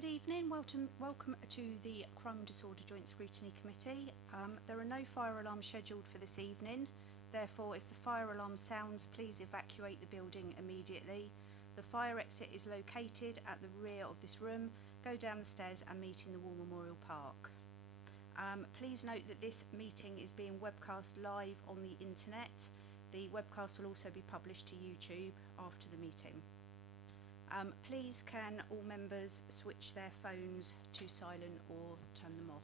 Good evening. Welcome to the Crime and Disorder Joint Scrutiny Committee. There are no fire alarms scheduled for this evening. Therefore, if the fire alarm sounds, please evacuate the building immediately. The fire exit is located at the rear of this room. Go down the stairs and meet in the War Memorial Park. Please note that this meeting is being webcast live on the internet. The webcast will also be published to YouTube after the meeting. Please can all members switch their phones to silent or turn them off.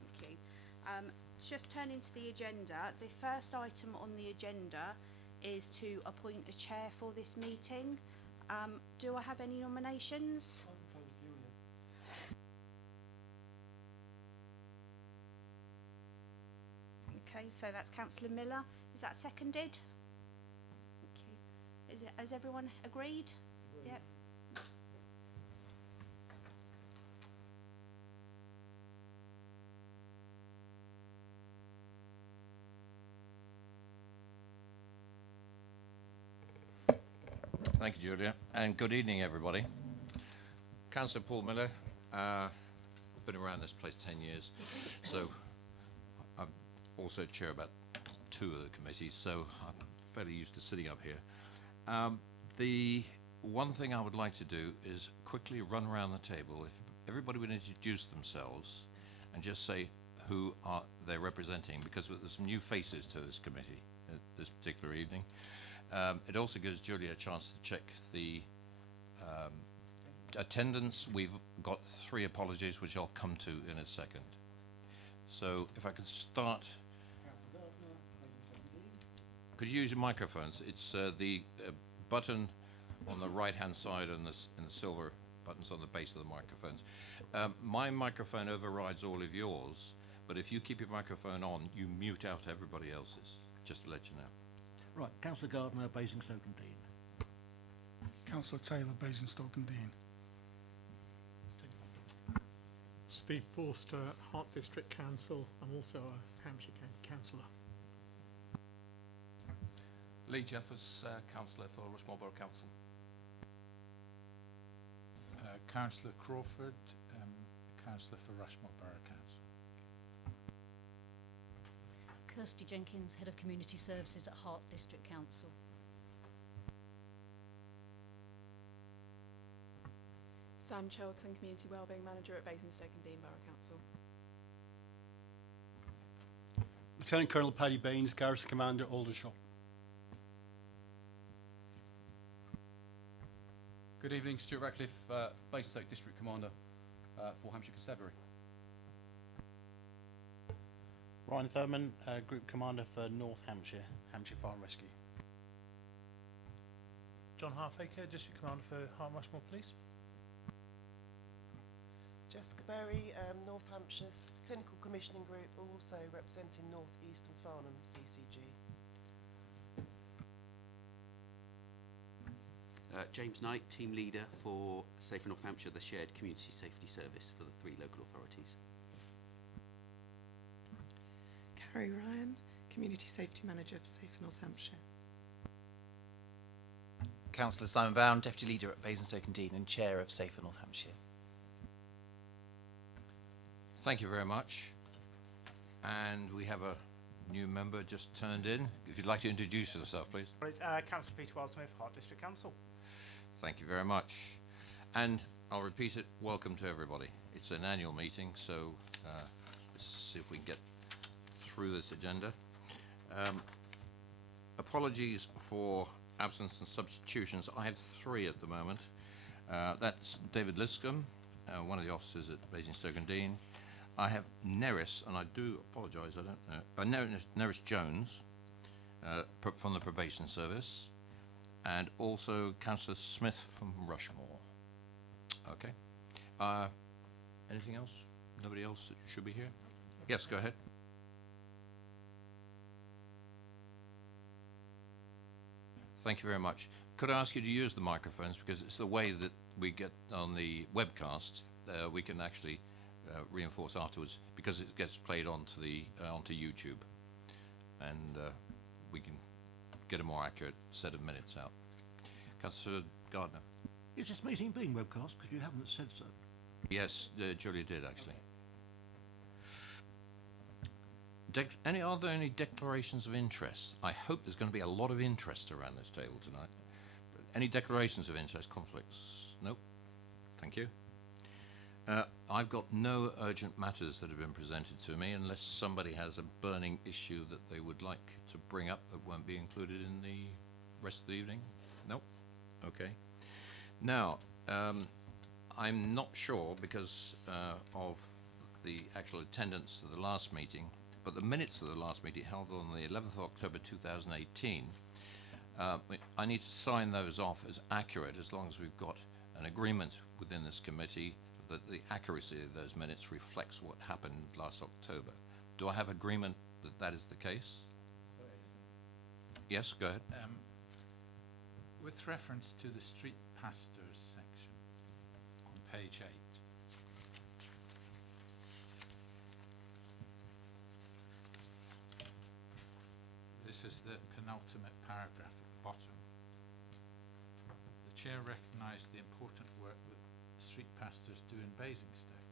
Thank you. Just turning to the agenda, the first item on the agenda is to appoint a chair for this meeting. Do I have any nominations? Okay, so that's Councillor Miller. Is that seconded? Thank you. Has everyone agreed? Yep. Thank you, Julia, and good evening, everybody. Councillor Paul Miller. I've been around this place 10 years, so I'm also chair about 2 of the committees, so I'm fairly used to sitting up here. The one thing I would like to do is quickly run around the table. If everybody would introduce themselves and just say who are they representing, because there's some new faces to this committee this particular evening. It also gives Julia a chance to check the attendance. We've got 3 apologies, which I'll come to in a second. So if I could start. Could you use your microphones? It's the button on the right-hand side and the silver buttons on the base of the microphones. My microphone overrides all of yours, but if you keep your microphone on, you mute out everybody else's, just to let you know. Right, Councillor Gardner, Basingstoke-Dean. Councillor Taylor, Basingstoke-Dean. Steve Forster, Hart District Council. I'm also a Hampshire County Councillor. Lee Jeffers, Councillor for Rushmore Borough Council. Councillor Crawford, Councillor for Rushmore Borough Council. Kirsty Jenkins, Head of Community Services at Hart District Council. Sam Chelton, Community Wellbeing Manager at Basingstoke-Dean Borough Council. Lieutenant Colonel Paddy Baines, Garrison Commander, Aldershot. Good evening, Stuart Ratcliffe, Basingstoke District Commander for Hampshire Constabulary. Ryan Thurman, Group Commander for North Hampshire, Hampshire Fire and Rescue. John Halfaker, District Commander for Hart and Rushmore Police. Jessica Berry, North Hampshire's Clinical Commissioning Group, also representing North East and Farnham CCG. James Knight, Team Leader for Safer North Hampshire, the Shared Community Safety Service for the 3 local authorities. Carrie Ryan, Community Safety Manager for Safer North Hampshire. Councillor Simon Bound, Deputy Leader at Basingstoke-Dean and Chair of Safer North Hampshire. Thank you very much. And we have a new member just turned in. If you'd like to introduce yourself, please. Well, it's Councillor Peter Wildsmith, Hart District Council. Thank you very much. And I'll repeat it, welcome to everybody. It's an annual meeting, so let's see if we can get through this agenda. Apologies for absence and substitutions. I have 3 at the moment. That's David Liscombe, one of the officers at Basingstoke-Dean. I have Neris, and I do apologise, I don't know, Neris Jones from the Probation Service, and also Councillor Smith from Rushmore. Okay. Anything else? Nobody else that should be here? Yes, go ahead. Thank you very much. Could I ask you to use the microphones, because it's the way that we get on the webcast, we can actually reinforce afterwards, because it gets played onto the onto YouTube, and we can get a more accurate set of minutes out. Councillor Gardner. Is this meeting being webcast? Because you haven't said so. Yes, Julia did actually. Are there any declarations of interest? I hope there's going to be a lot of interest around this table tonight. But any declarations of interest, conflicts? Nope. Thank you. I've got no urgent matters that have been presented to me unless somebody has a burning issue that they would like to bring up that won't be included in the rest of the evening. Nope. Okay. Now, I'm not sure because of the actual attendance to the last meeting, but the minutes of the last meeting held on the 11th of October 2018, I need to sign those off as accurate as long as we've got an agreement within this committee that the accuracy of those minutes reflects what happened last October. Do I have agreement that that is the case? Yes, go ahead. With reference to the street pastors section on page 8, this is the penultimate paragraph at the bottom. The chair recognised the important work that street pastors do in Basingstoke.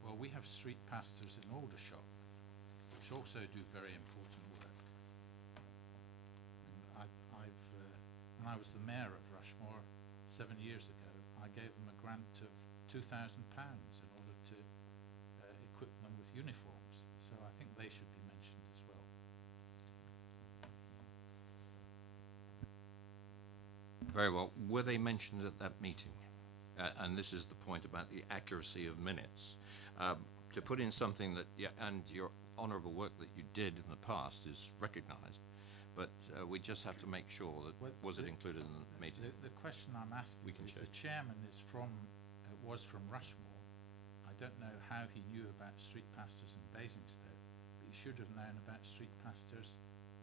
Well, we have street pastors in Aldershot, which also do very important work. And when I was the mayor of Rushmore 7 years ago, I gave them a grant of £2,000 in order to equip them with uniforms. So I think they should be mentioned as well. Very well. Were they mentioned at that meeting? And this is the point about the accuracy of minutes. To put in something that, yeah, and your honourable work that you did in the past is recognised, but we just have to make sure that was it included in the meeting. The question I'm asking is the chairman is was from Rushmore. I don't know how he knew about street pastors in Basingstoke, but he should have known about street pastors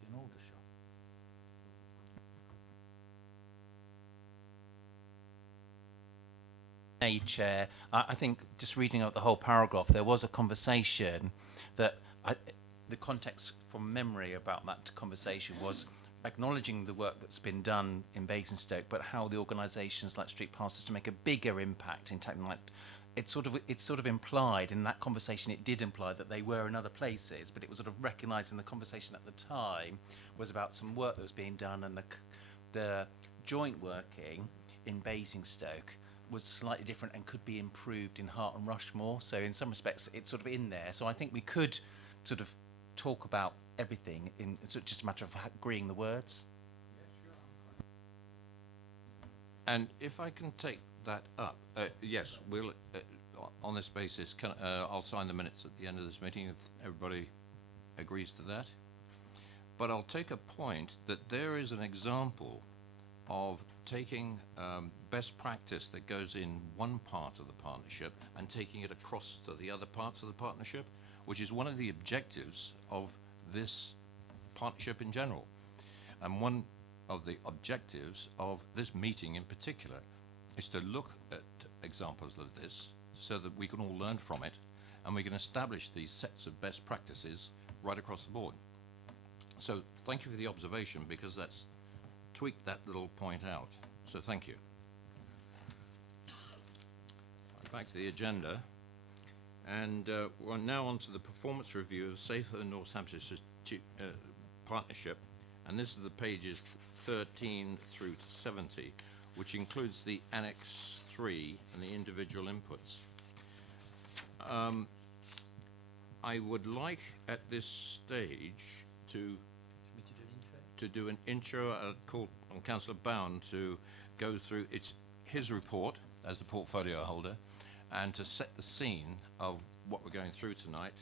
in Aldershot. Chair, I think just reading out the whole paragraph, there was a conversation that the context from memory about that conversation was acknowledging the work that's been done in Basingstoke, but how the organisations like Street Pastors to make a bigger impact in tackling, like it's sort of implied in that conversation. It did imply that they were in other places, but it was sort of recognising the conversation at the time was about some work that was being done, and the joint working in Basingstoke was slightly different and could be improved in Hart and Rushmore. So in some respects, it's sort of in there. So I think we could sort of talk about everything in it's just a matter of agreeing the words. And if I can take that up, yes, we'll on this basis. I'll sign the minutes at the end of this meeting if everybody agrees to that. But I'll take a point that there is an example of taking best practice that goes in one part of the partnership and taking it across to the other parts of the partnership, which is one of the objectives of this partnership in general. And one of the objectives of this meeting in particular is to look at examples of this so that we can all learn from it and we can establish these sets of best practices right across the board. So thank you for the observation, because that's tweaked that little point out. So thank you. Back to the agenda. And we're now on to the performance review of Safer North Hampshire Partnership. And this is the pages 13 through to 70, which includes the Annex 3 and the individual inputs. I would like at this stage to do an intro. Call on Councillor Bound to go through his report as the portfolio holder and to set the scene of what we're going through tonight.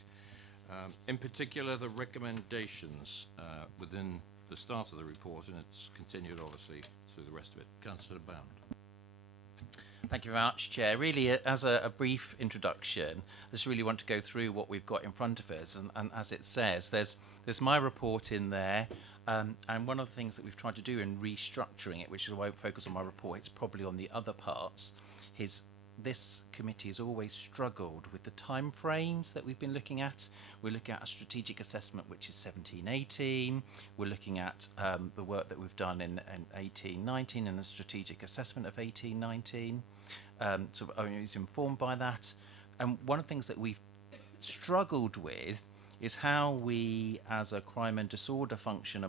In particular, the recommendations within the start of the report, and it's continued obviously through the rest of it. Councillor Bound. Thank you very much, Chair. Really, as a brief introduction, I just really want to go through what we've got in front of us. And as it says, there's my report in there. And one of the things that we've tried to do in restructuring it, which is why I won't focus on my report, it's probably on the other parts, is this committee has always struggled with the time frames that we've been looking at. We're looking at a strategic assessment, which is 17-18. We're looking at the work that we've done in 18-19 and a strategic assessment of 18-19. So I mean, it's informed by that. And one of the things that we've struggled with is how we, as a crime and disorder function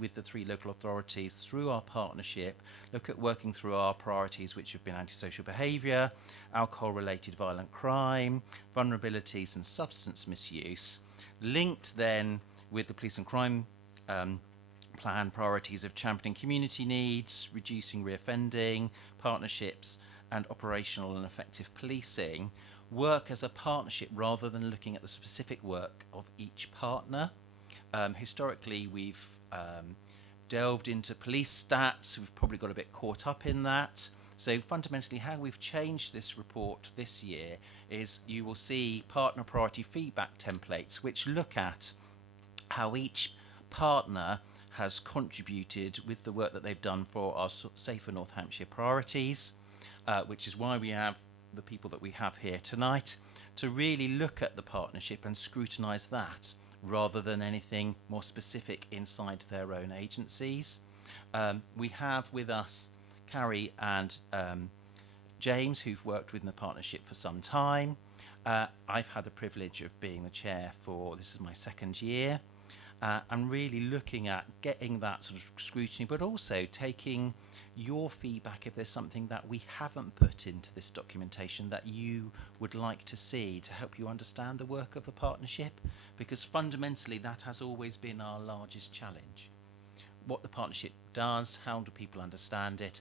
with the three local authorities through our partnership, look at working through our priorities, which have been antisocial behaviour, alcohol-related violent crime, vulnerabilities and substance misuse, linked then with the police and crime plan priorities of championing community needs, reducing reoffending, partnerships and operational and effective policing, work as a partnership rather than looking at the specific work of each partner. Historically, we've delved into police stats. We've probably got a bit caught up in that. So fundamentally, how we've changed this report this year is you will see partner priority feedback templates, which look at how each partner has contributed with the work that they've done for our Safer North Hampshire priorities, which is why we have the people that we have here tonight, to really look at the partnership and scrutinise that rather than anything more specific inside their own agencies. We have with us Carrie and James, who've worked within the partnership for some time. I've had the privilege of being the chair this is my second year, and really looking at getting that sort of scrutiny, but also taking your feedback if there's something that we haven't put into this documentation that you would like to see to help you understand the work of the partnership, because fundamentally that has always been our largest challenge. What the partnership does, how do people understand it,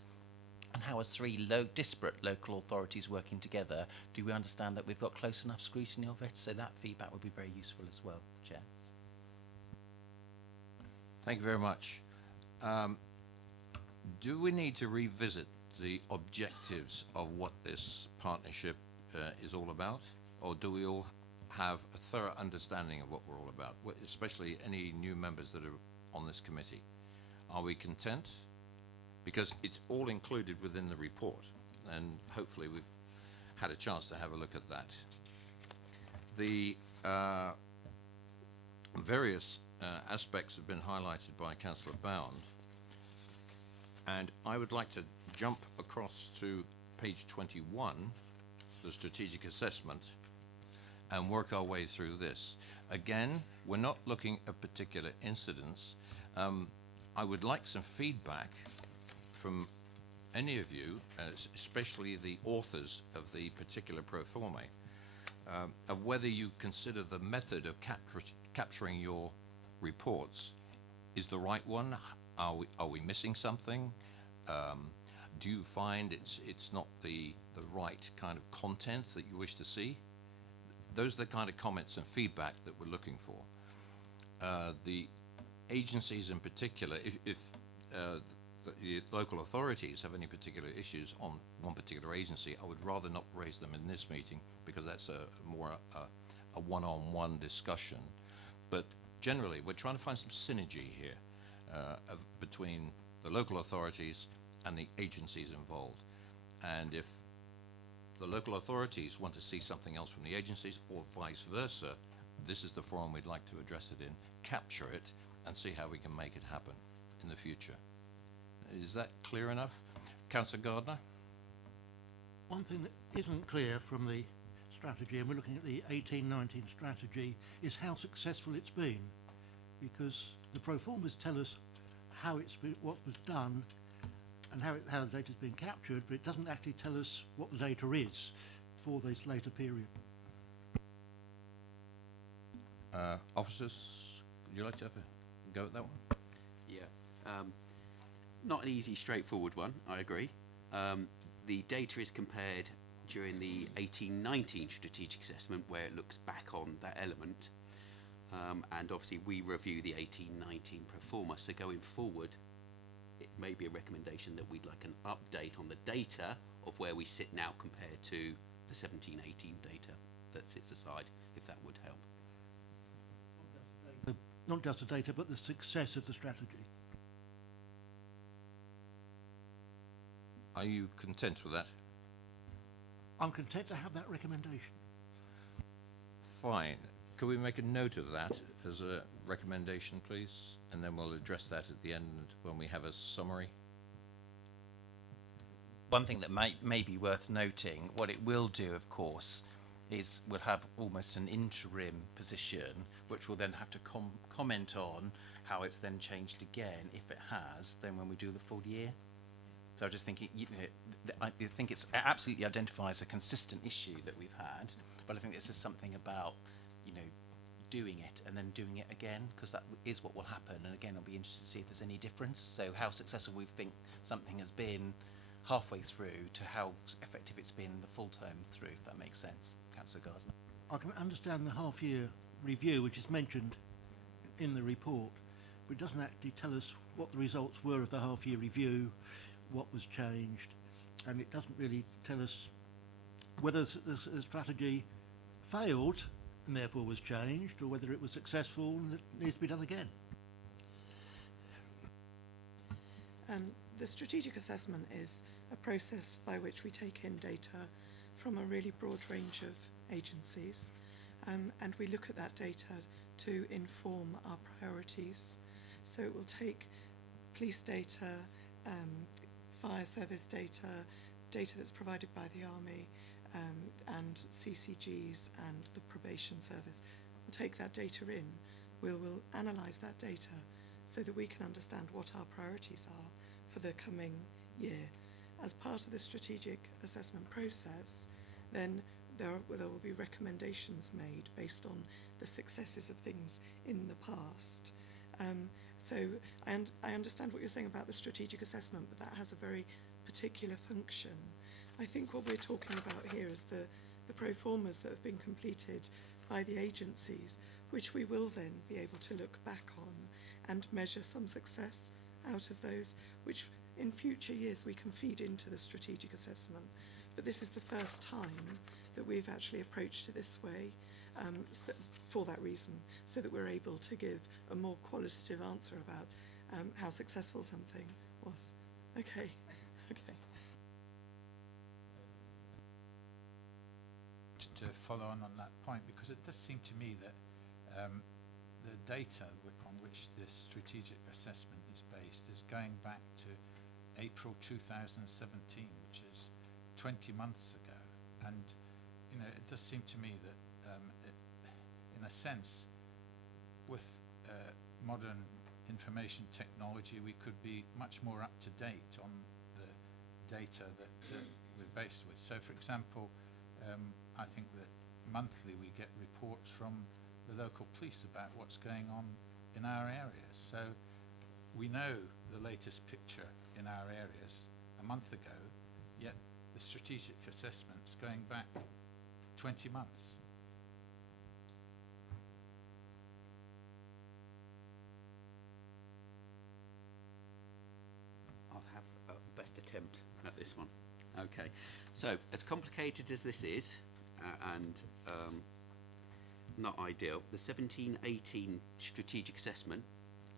and how as three disparate local authorities working together do we understand that we've got close enough scrutiny of it. So that feedback would be very useful as well, Chair. Thank you very much. Do we need to revisit the objectives of what this partnership is all about, or do we all have a thorough understanding of what we're all about, especially any new members that are on this committee? Are we content? Because it's all included within the report, and hopefully we've had a chance to have a look at that. The various aspects have been highlighted by Councillor Bound, and I would like to jump across to page 21, the strategic assessment, and work our way through this. Again, we're not looking at particular incidents. I would like some feedback from any of you, especially the authors of the particular pro forma, of whether you consider the method of capturing your reports is the right one. Are we missing something? Do you find it's not the right kind of content that you wish to see? Those are the kind of comments and feedback that we're looking for. The agencies in particular, if the local authorities have any particular issues on one particular agency, I would rather not raise them in this meeting, because that's more a one-on-one discussion. But generally, we're trying to find some synergy here between the local authorities and the agencies involved. And if the local authorities want to see something else from the agencies, or vice versa, this is the forum we'd like to address it in, capture it, and see how we can make it happen in the future. Is that clear enough? Councillor Gardner? One thing that isn't clear from the strategy, and we're looking at the 18-19 strategy, is how successful it's been, because the pro formas tell us how what was done and how the data's been captured, but it doesn't actually tell us what the data is for this later period. Officers, would you like to have a go at that one? Yeah. Not an easy, straightforward one, I agree. The data is compared during the 18-19 strategic assessment, where it looks back on that element. And obviously we review the 18-19 pro forma, so going forward it may be a recommendation that we'd like an update on the data of where we sit now compared to the 17-18 data that sits aside, if that would help. Not just the data, but the success of the strategy. Are you content with that? I'm content to have that recommendation. Fine. Could we make a note of that as a recommendation, please? And then we'll address that at the end when we have a summary. One thing that may be worth noting, what it will do, of course, is we'll have almost an interim position, which will then have to comment on how it's then changed again, if it has, then when we do the full year. So I'm just thinking, I think it absolutely identifies a consistent issue that we've had, but I think this is something about, doing it and then doing it again, because that is what will happen. And again, I'll be interested to see if there's any difference. So how successful we think something has been halfway through to how effective it's been the full term through, if that makes sense. Councillor Gardner. I can understand the half-year review, which is mentioned in the report, but it doesn't actually tell us what the results were of the half-year review, what was changed, and it doesn't really tell us whether the strategy failed and therefore was changed, or whether it was successful and it needs to be done again. The strategic assessment is a process by which we take in data from a really broad range of agencies, and we look at that data to inform our priorities. So it will take police data, fire service data, data that's provided by the Army, and CCGs and the probation service. We'll take that data in, we'll analyse that data so that we can understand what our priorities are for the coming year. As part of the strategic assessment process, then there will be recommendations made based on the successes of things in the past. So I understand what you're saying about the strategic assessment, but that has a very particular function. I think what we're talking about here is the pro formas that have been completed by the agencies, which we will then be able to look back on and measure some success out of those, which in future years we can feed into the strategic assessment. But this is the first time that we've actually approached it this way, so for that reason, so that we're able to give a more qualitative answer about how successful something was. Okay. To follow on that point, because it does seem to me that the data on which this strategic assessment is based is going back to April 2017, which is 20 months ago. And it does seem to me that in a sense, with modern information technology, we could be much more up to date on the data that we're based with. So for example, I think that monthly we get reports from the local police about what's going on in our areas. So we know the latest picture in our areas a month ago, yet the strategic assessment's going back 20 months. I'll have a best attempt at this one. Okay, so as complicated as this is, and not ideal, the 17-18 strategic assessment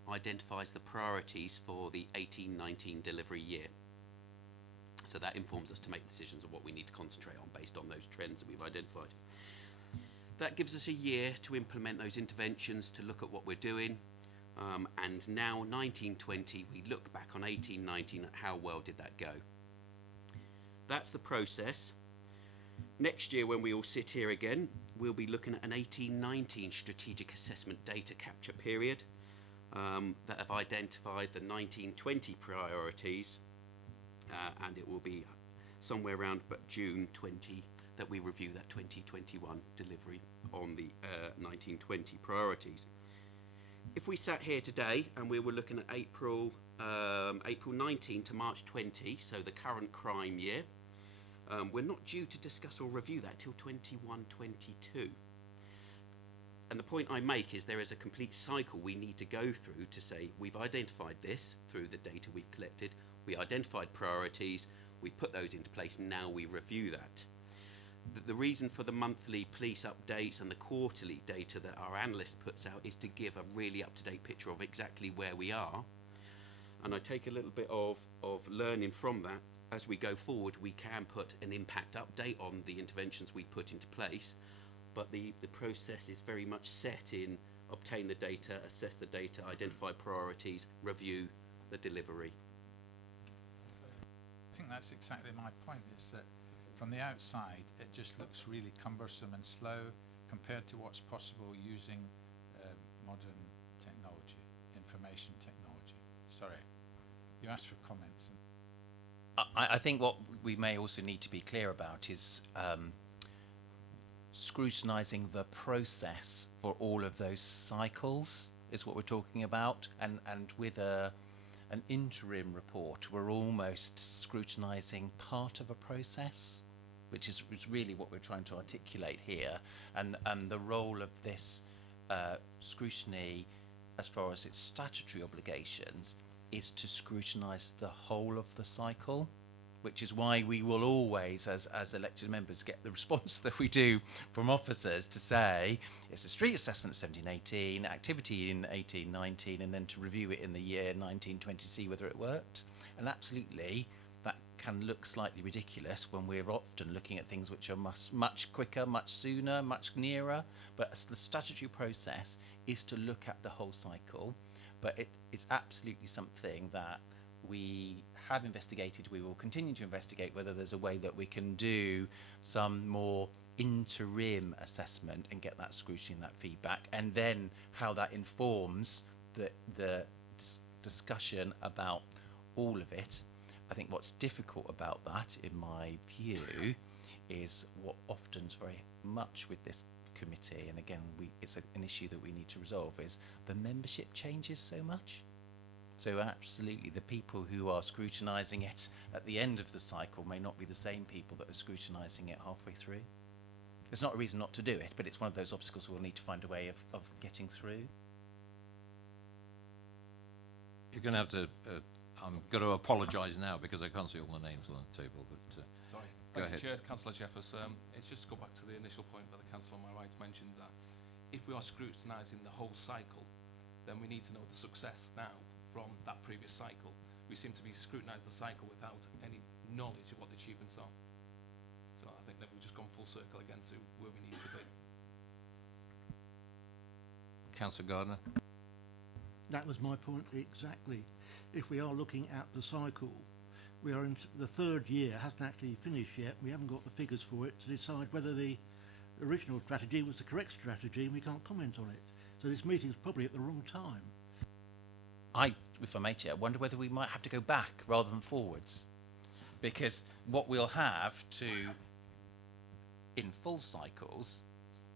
identifies the priorities for the 18-19 delivery year. So that informs us to make decisions on what we need to concentrate on based on those trends that we've identified. That gives us a year to implement those interventions, to look at what we're doing, and now 19-20, we look back on 18-19 at how well did that go. That's the process. Next year, when we all sit here again, we'll be looking at an 18-19 strategic assessment data capture period that have identified the 19-20 priorities, and it will be somewhere around June 20 that we review that 2021 delivery on the 19-20 priorities. If we sat here today and we were looking at April 19 to March 20, so the current crime year, we're not due to discuss or review that till 21-22. And the point I make is there is a complete cycle we need to go through to say we've identified this through the data we've collected, we identified priorities, we've put those into place, now we review that. The reason for the monthly police updates and the quarterly data that our analyst puts out is to give a really up-to-date picture of exactly where we are. And I take a little bit of learning from that as we go forward, we can put an impact update on the interventions we put into place, but the process is very much set in obtain the data, assess the data, identify priorities, review the delivery. I think that's exactly my point, is that from the outside it just looks really cumbersome and slow compared to what's possible using modern technology, information technology. Sorry, you asked for comments. I think what we may also need to be clear about is scrutinising the process for all of those cycles is what we're talking about, and with an interim report we're almost scrutinising part of a process, which is really what we're trying to articulate here, and the role of this scrutiny as far as its statutory obligations is to scrutinise the whole of the cycle, which is why we will always, as elected members, get the response that we do from officers to say it's a street assessment of 17-18, activity in 18-19, and then to review it in the year 19-20 to see whether it worked. And absolutely, that can look slightly ridiculous when we're often looking at things which are much quicker, much sooner, much nearer. But the statutory process is to look at the whole cycle. But it's absolutely something that we have investigated. We will continue to investigate whether there's a way that we can do some more interim assessment and get that scrutiny and that feedback, and then how that informs the discussion about all of it. I think what's difficult about that, in my view, is what often is very much with this committee, and again it's an issue that we need to resolve, is the membership changes so much. So absolutely, the people who are scrutinising it at the end of the cycle may not be the same people that are scrutinising it halfway through. It's not a reason not to do it, but it's one of those obstacles we'll need to find a way of getting through. You're going to have to, I'm going to apologise now because I can't see all the names on the table, but Sorry. Go Thank ahead. you, Chair. Councillor Jeffers. It's just to go back to the initial point where the councillor on my right mentioned that if we are scrutinising the whole cycle, then we need to know the success now from that previous cycle. We seem to be scrutinising the cycle without any knowledge of what the achievements are. So I think that we've just gone full circle again to where we need to be. Councillor Gardner. That was my point exactly. If we are looking at the cycle, we are in the third year, hasn't actually finished yet. We haven't got the figures for it to decide whether the original strategy was the correct strategy, and we can't comment on it. So this meeting is probably at the wrong time. If I may, Chair, wonder whether we might have to go back rather than forwards, because what we'll have to, in full cycles,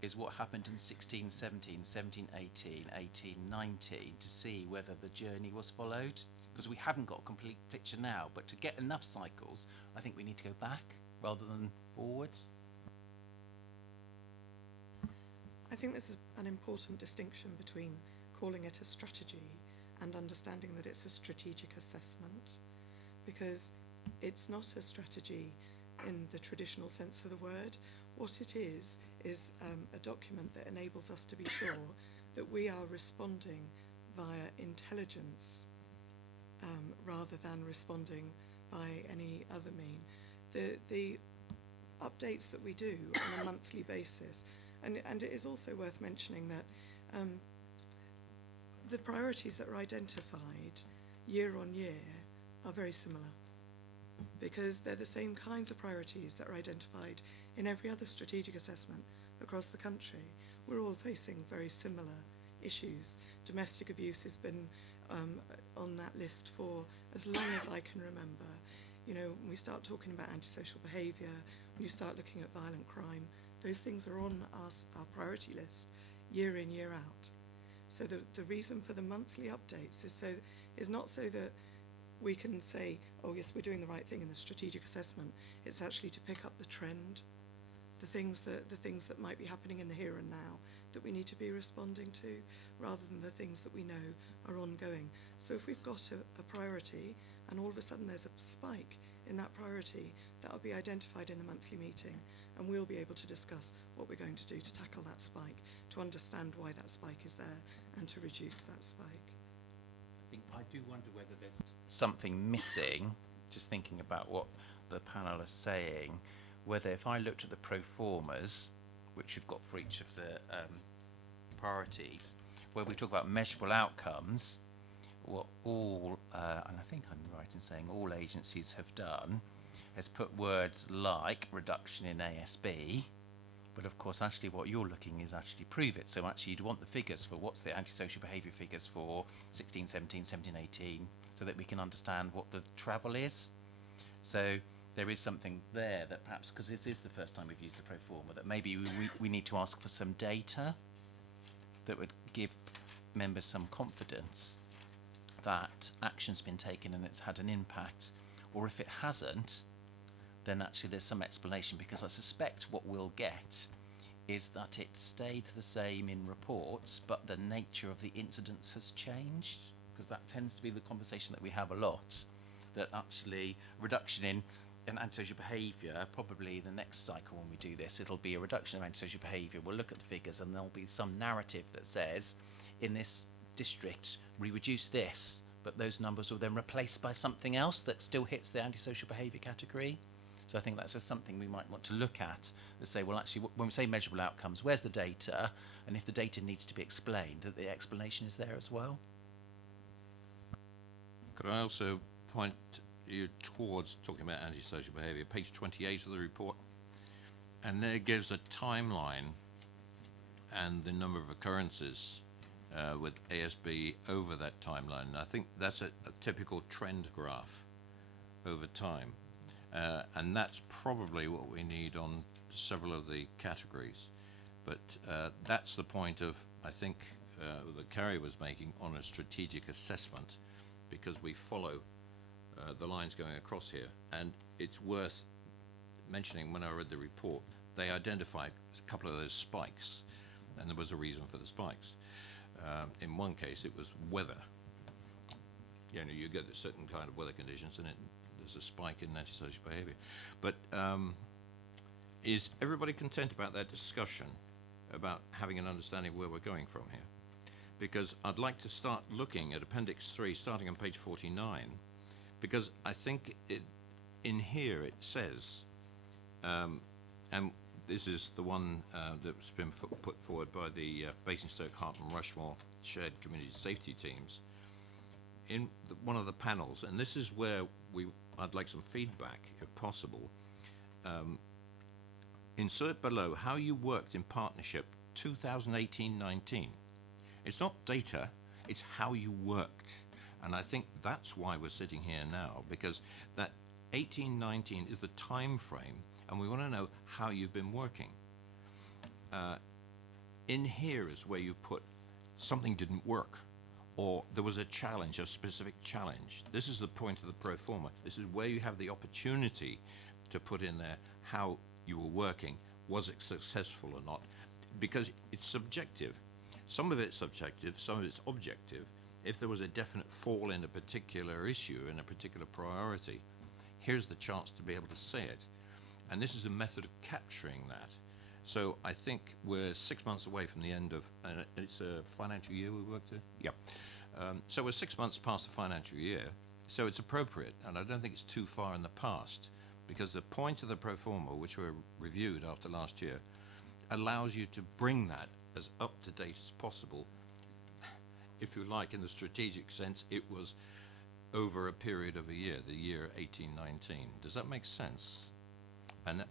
is what happened in 16, 17, 17, 18, 18, 19, to see whether the journey was followed, because we haven't got a complete picture now. But to get enough cycles, I think we need to go back rather than forwards. I think this is an important distinction between calling it a strategy and understanding that it's a strategic assessment, because it's not a strategy in the traditional sense of the word. What it is a document that enables us to be sure that we are responding via intelligence rather than responding by any other mean. The updates that we do on a monthly basis, and it is also worth mentioning that the priorities that are identified year on year are very similar, because they're the same kinds of priorities that are identified in every other strategic assessment across the country. We're all facing very similar issues. Domestic abuse has been on that list for as long as I can remember. You know, when we start talking about antisocial behaviour, when you start looking at violent crime, those things are on our priority list year in, year out. So the reason for the monthly updates is not so that we can say, oh yes, we're doing the right thing in the strategic assessment. It's actually to pick up the trend, the things that might be happening in the here and now that we need to be responding to, rather than the things that we know are ongoing. So if we've got a priority and all of a sudden there's a spike in that priority, that will be identified in the monthly meeting, and we'll be able to discuss what we're going to do to tackle that spike, to understand why that spike is there, and to reduce that spike. I do wonder whether there's something missing just thinking about what the panel are saying, whether if I looked at the pro formas, which we've got for each of the priorities, where we talk about measurable outcomes, what all, and I think I'm right in saying all agencies have done, is put words like reduction in ASB, but of course actually what you're looking is actually prove it. So actually you'd want the figures for what's the antisocial behaviour figures for 16, 17, 17, 18, so that we can understand what the travel is. So there is something there that perhaps, because this is the first time we've used the pro forma, that maybe we need to ask for some data that would give members some confidence that action's been taken and it's had an impact, or if it hasn't, then actually there's some explanation, because I suspect what we'll get is that it stayed the same in reports, but the nature of the incidents has changed, because that tends to be the conversation that we have a lot, that actually reduction in antisocial behaviour, probably the next cycle when we do this, it'll be a reduction of antisocial behaviour. We'll look at the figures and there'll be some narrative that says, in this district, we reduce this, but those numbers will then replaced by something else that still hits the antisocial behaviour category. So I think that's just something we might want to look at, to say, well, actually, when we say measurable outcomes, where's the data? And if the data needs to be explained, that the explanation is there as well. Could I also point you towards talking about antisocial behaviour, page 28 of the report, and there gives a timeline and the number of occurrences with ASB over that timeline. And I think that's a typical trend graph over time, and that's probably what we need on several of the categories. But that's the point of, I think, that Carrie was making on a strategic assessment, because we follow the lines going across here, and it's worth mentioning, when I read the report, they identified a couple of those spikes, and there was a reason for the spikes. In one case, it was weather. You know, you get a certain kind of weather conditions, and there's a spike in antisocial behaviour. But is everybody content about that discussion, about having an understanding of where we're going from here? Because I'd like to start looking at Appendix 3, starting on page 49, because I think in here it says, and this is the one that's been put forward by the Basingstoke, Hart and Rushmore Shared Community Safety Teams, in one of the panels, and this is where I'd like some feedback, if possible. Insert below how you worked in partnership 2018-19. It's not data, it's how you worked. And I think that's why we're sitting here now, because that 18-19 is the time frame, and we want to know how you've been working. In here is where you put something didn't work, or there was a challenge, a specific challenge. This is the point of the pro forma. This is where you have the opportunity to put in there how you were working. Was it successful or not? Because it's subjective. Some of it's subjective, some of it's objective. If there was a definite fall in a particular issue, in a particular priority, here's the chance to be able to say it. And this is a method of capturing that. So I think we're 6 months away from the end of, and it's a financial year we worked in? Yep. So we're 6 months past the financial year, so it's appropriate, and I don't think it's too far in the past, because the point of the pro forma, which were reviewed after last year, allows you to bring that as up to date as possible. If you like, in the strategic sense, it was over a period of a year, the year 18-19. Does that make sense? And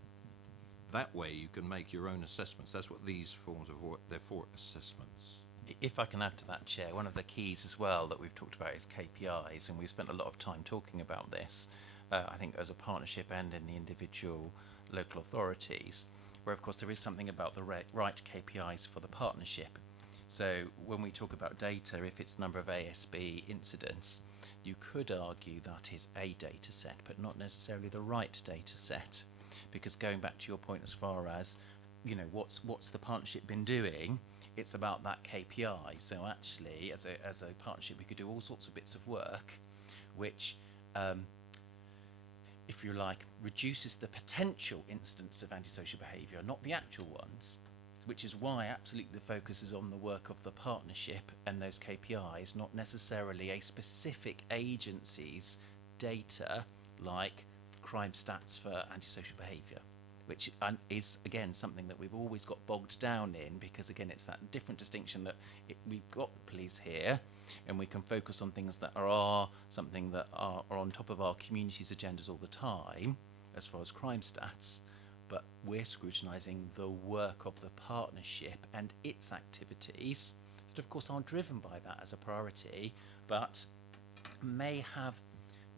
that way you can make your own assessments. That's what these forms of work, they're for, assessments. If I can add to that, Chair, one of the keys as well that we've talked about is KPIs, and we've spent a lot of time talking about this, I think as a partnership and in the individual local authorities, where of course there is something about the right KPIs for the partnership. So when we talk about data, if it's number of ASB incidents, you could argue that is a data set, but not necessarily the right data set. Because going back to your point as far as, you know, what's the partnership been doing, it's about that KPI. So actually, as a partnership, we could do all sorts of bits of work, which, if you like, reduces the potential incidents of antisocial behaviour, not the actual ones, which is why absolutely the focus is on the work of the partnership and those KPIs, not necessarily a specific agency's data like crime stats for antisocial behaviour, which is, again, something that we've always got bogged down in, because, again, it's that different distinction that we've got the police here, and we can focus on things that are something that are on top of our community's agendas all the time, as far as crime stats, but we're scrutinising the work of the partnership and its activities that, of course, aren't driven by that as a priority, but may have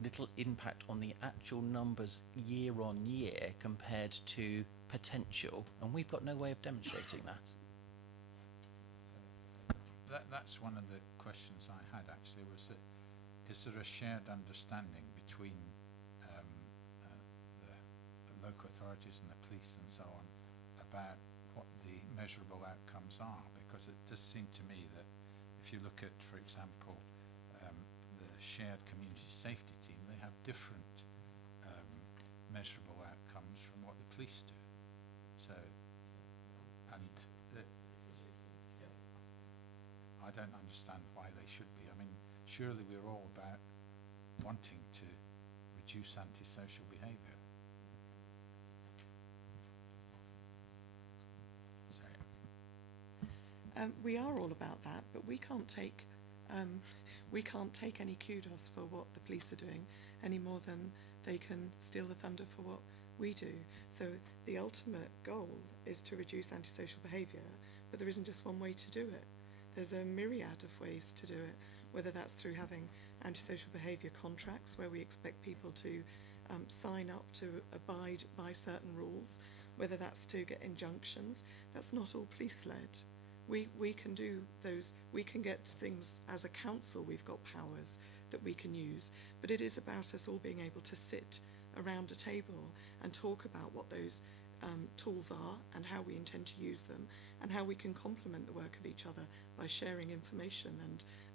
little impact on the actual numbers year on year compared to potential, and we've got no way of demonstrating that. That's one of the questions I had, actually, was that is there a shared understanding between the local authorities and the police and so on about what the measurable outcomes are? Because it does seem to me that if you look at, for example, the shared community safety team, they have different measurable outcomes from what the police do. So, and I don't understand why they should be. I mean, surely we're all about wanting to reduce antisocial behaviour. We are all about that, but we can't take any kudos for what the police are doing any more than they can steal the thunder for what we do. So the ultimate goal is to reduce antisocial behaviour, but there isn't just one way to do it. There's a myriad of ways to do it, whether that's through having antisocial behaviour contracts where we expect people to sign up to abide by certain rules, whether that's to get injunctions. That's not all police-led. We can do those, we can get things as a council, we've got powers that we can use, but it is about us all being able to sit around a table and talk about what those tools are and how we intend to use them and how we can complement the work of each other by sharing information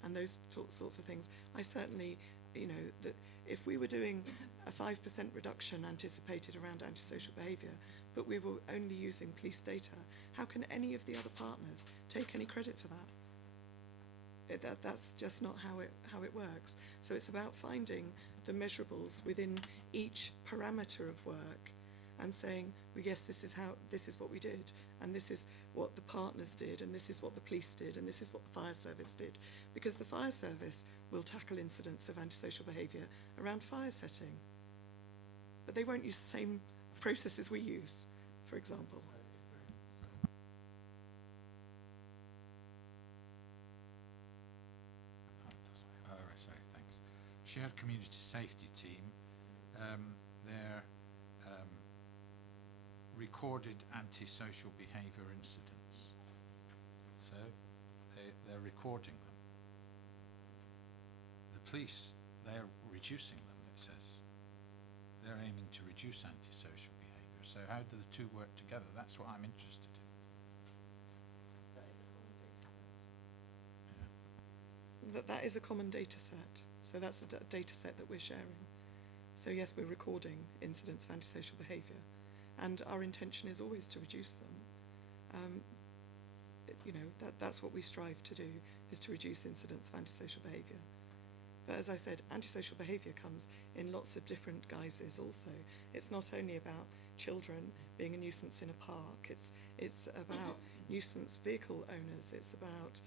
and those sorts of things. I certainly, you know, that if we were doing a 5% reduction anticipated around antisocial behaviour, but we were only using police data, how can any of the other partners take any credit for that? That's just not how it works. So it's about finding the measurables within each parameter of work and saying, well, yes, this is what we did, and this is what the partners did, and this is what the police did, and this is what the fire service did. Because the fire service will tackle incidents of antisocial behaviour around fire setting. But they won't use the same processes we use, for example. Sorry, thanks. Shared community safety team, they're recorded antisocial behaviour incidents. So they're recording them. The police, they're reducing them, it says. They're aiming to reduce antisocial behaviour. So how do the two work together? That's what I'm interested in. That is a common data set. So that's a data set that we're sharing. So yes, we're recording incidents of antisocial behaviour, and our intention is always to reduce them. You know, that's what we strive to do, is to reduce incidents of antisocial behaviour. But as I said, antisocial behaviour comes in lots of different guises also. It's not only about children being a nuisance in a park, it's about nuisance vehicle owners, it's about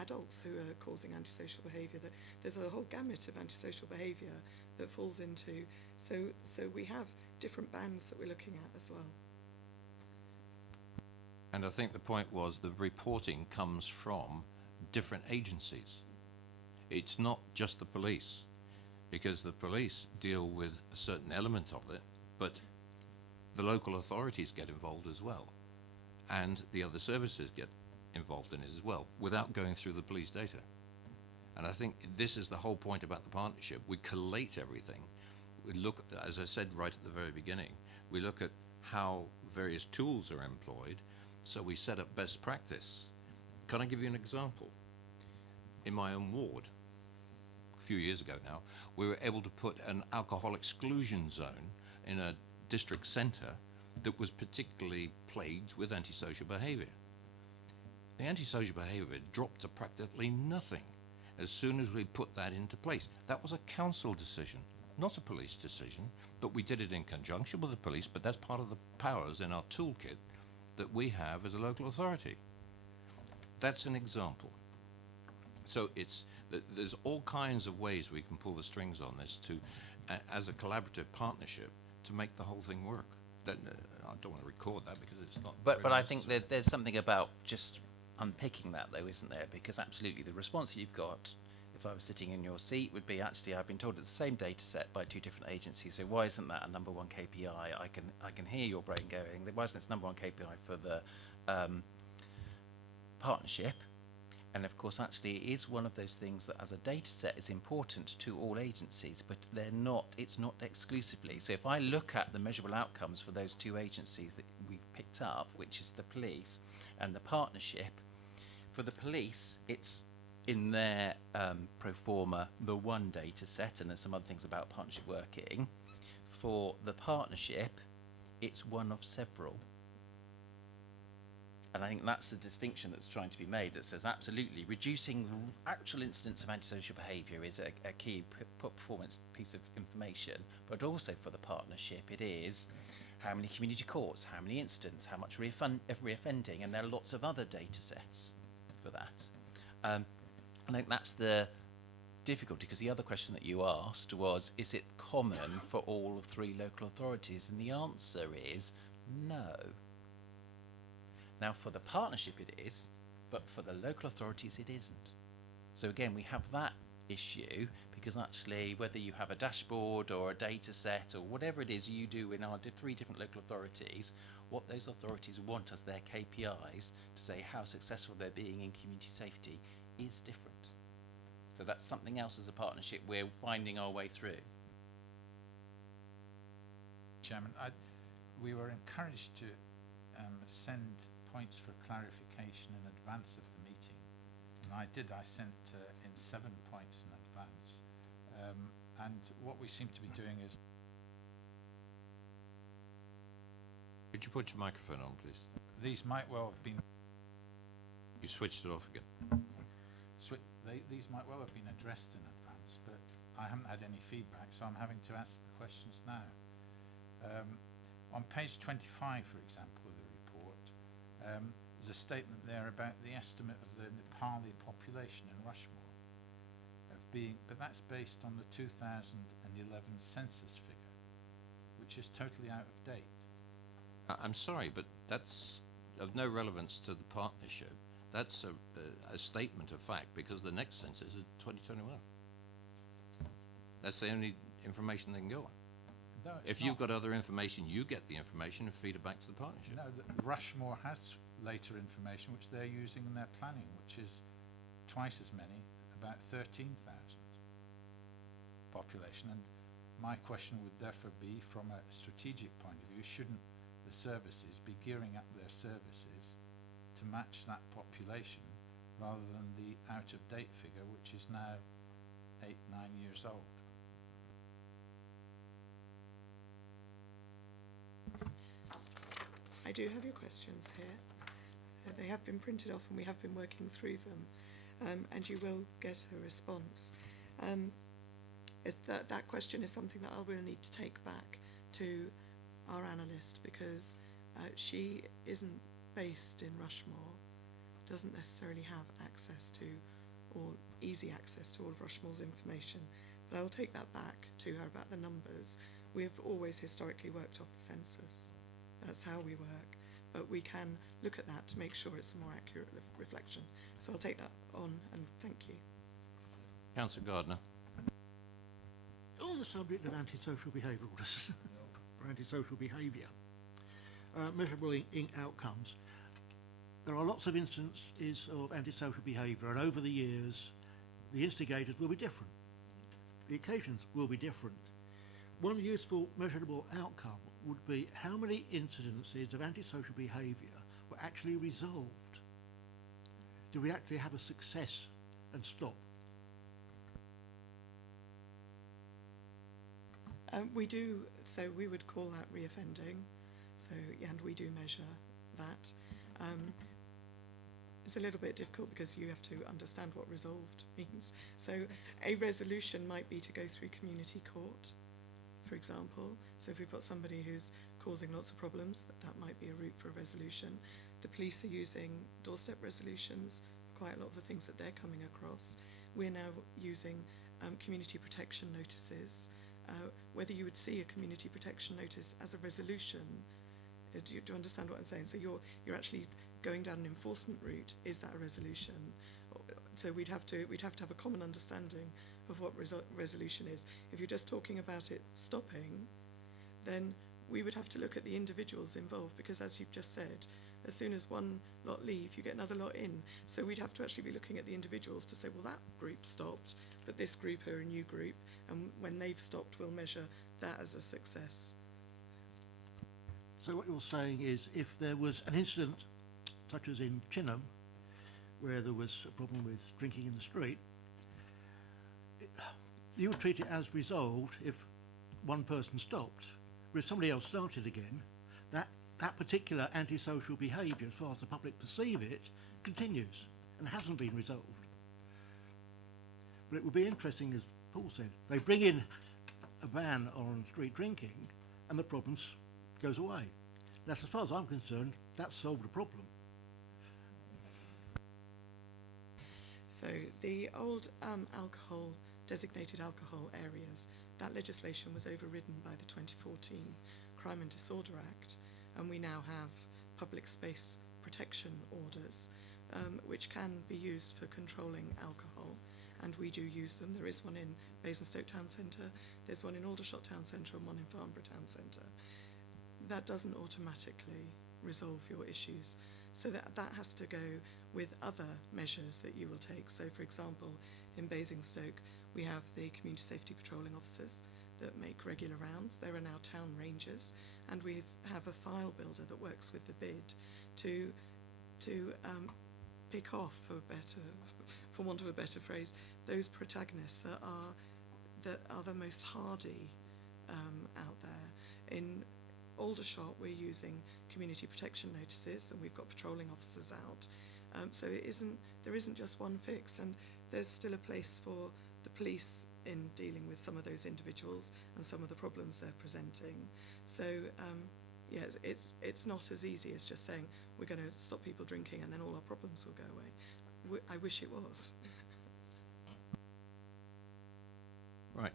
adults who are causing antisocial behaviour. There's a whole gamut of antisocial behaviour that falls into, so we have different bands that we're looking at as well. And I think the point was the reporting comes from different agencies. It's not just the police, because the police deal with a certain element of it, but the local authorities get involved as well, and the other services get involved in it as well, without going through the police data. And I think this is the whole point about the partnership. We collate everything. We look, as I said right at the very beginning, we look at how various tools are employed, so we set up best practice. Can I give you an example? In my own ward, a few years ago now, we were able to put an alcohol exclusion zone in a district centre that was particularly plagued with antisocial behaviour. The antisocial behaviour dropped to practically nothing as soon as we put that into place. That was a council decision, not a police decision, but we did it in conjunction with the police, but that's part of the powers in our toolkit that we have as a local authority. That's an example. So there's all kinds of ways we can pull the strings on this to, as a collaborative partnership, to make the whole thing work. I don't want to record that because it's not. But I think that there's something about just unpicking that, though, isn't there? Because absolutely, the response you've got, if I was sitting in your seat, would be actually I've been told it's the same data set by two different agencies. So why isn't that a number one KPI? I can hear your brain going. Why isn't it number one KPI for the partnership? And of course, actually, it is one of those things that, as a data set, is important to all agencies, but they're not. It's not exclusively. So if I look at the measurable outcomes for those two agencies that we've picked up, which is the police and the partnership, for the police, it's in their pro forma the one data set, and there's some other things about partnership working. For the partnership, it's one of several. And I think that's the distinction that's trying to be made, that says absolutely reducing actual incidents of antisocial behaviour is a key performance piece of information, but also for the partnership it is how many community courts, how many incidents, how much reoffending, and there are lots of other data sets for that. I think that's the difficulty, because the other question that you asked was, is it common for all of three local authorities? And the answer is no. Now, for the partnership it is, but for the local authorities it isn't. So again, we have that issue, because actually whether you have a dashboard or a data set or whatever it is you do in our three different local authorities, what those authorities want as their KPIs to say how successful they're being in community safety is different. So that's something else as a partnership we're finding our way through. Chairman, we were encouraged to send points for clarification in advance of the meeting, and I sent in 7 points in advance, and what we seem to be doing is... Could you put your microphone on, please? These might well have been... You switched it off again. These might well have been addressed in advance, but I haven't had any feedback, so I'm having to ask the questions now. On page 25, for example, of the report, there's a statement there about the estimate of the Nepali population in Rushmore but that's based on the 2011 census figure, which is totally out of date. I'm sorry, but that's of no relevance to the partnership. That's a statement of fact, because the next census is 2021. That's the only information they can go on. No, if you've got other information, you get the information and feed it back to the partnership. No, Rushmore has later information which they're using in their planning, which is twice as many, about 13,000 population. And my question would therefore be, from a strategic point of view, shouldn't the services be gearing up their services to match that population rather than the out-of-date figure, which is now 8-9 years old? I do have your questions here. They have been printed off and we have been working through them, and you will get a response. That question is something that I will need to take back to our analyst, because she isn't based in Rushmore, doesn't necessarily have access to or easy access to all of Rushmore's information. But I will take that back to her about the numbers. We've always historically worked off the census. That's how we work, but we can look at that to make sure it's a more accurate reflection. So I'll take that on, and thank you. Councillor Gardner. On the subject of antisocial behaviour or antisocial behaviour, measurable in outcomes, there are lots of instances of antisocial behaviour, and over the years the instigators will be different. The occasions will be different. One useful measurable outcome would be how many incidences of antisocial behaviour were actually resolved. Do we actually have a success and stop? We do, so we would call that reoffending, so, and we do measure that. It's a little bit difficult because you have to understand what resolved means. So a resolution might be to go through community court, for example. So if we've got somebody who's causing lots of problems, that might be a route for a resolution. The police are using doorstep resolutions, quite a lot of the things that they're coming across. We're now using community protection notices. Whether you would see a community protection notice as a resolution, do you understand what I'm saying? So you're actually going down an enforcement route. Is that a resolution? So we'd have to have a common understanding of what resolution is. If you're just talking about it stopping, then we would have to look at the individuals involved, because as you've just said, as soon as one lot leave, you get another lot in. So we'd have to actually be looking at the individuals to say, well, that group stopped, but this group are a new group, and when they've stopped, we'll measure that as a success. So what you're saying is, if there was an incident, such as in Chinham, where there was a problem with drinking in the street, you would treat it as resolved if one person stopped. But if somebody else started again, that particular antisocial behaviour, as far as the public perceive it, continues and hasn't been resolved. But it would be interesting, as Paul said, they bring in a ban on street drinking and the problem goes away. That's, as far as I'm concerned, that's solved the problem. So the old designated alcohol areas, that legislation was overridden by the 2014 Crime and Disorder Act, and we now have public space protection orders, which can be used for controlling alcohol, and we do use them. There is one in Basingstoke Town Centre, there's one in Aldershot Town Centre, and one in Farnborough Town Centre. That doesn't automatically resolve your issues, so that has to go with other measures that you will take. So, for example, in Basingstoke, we have the community safety patrolling officers that make regular rounds. There are now town rangers, and we have a file builder that works with the bid to pick off, for want of a better phrase, those protagonists that are the most hardy out there. In Aldershot, we're using community protection notices, and we've got patrolling officers out. So there isn't just one fix, and there's still a place for the police in dealing with some of those individuals and some of the problems they're presenting. So yeah, it's not as easy as just saying we're going to stop people drinking and then all our problems will go away. I wish it was. Right.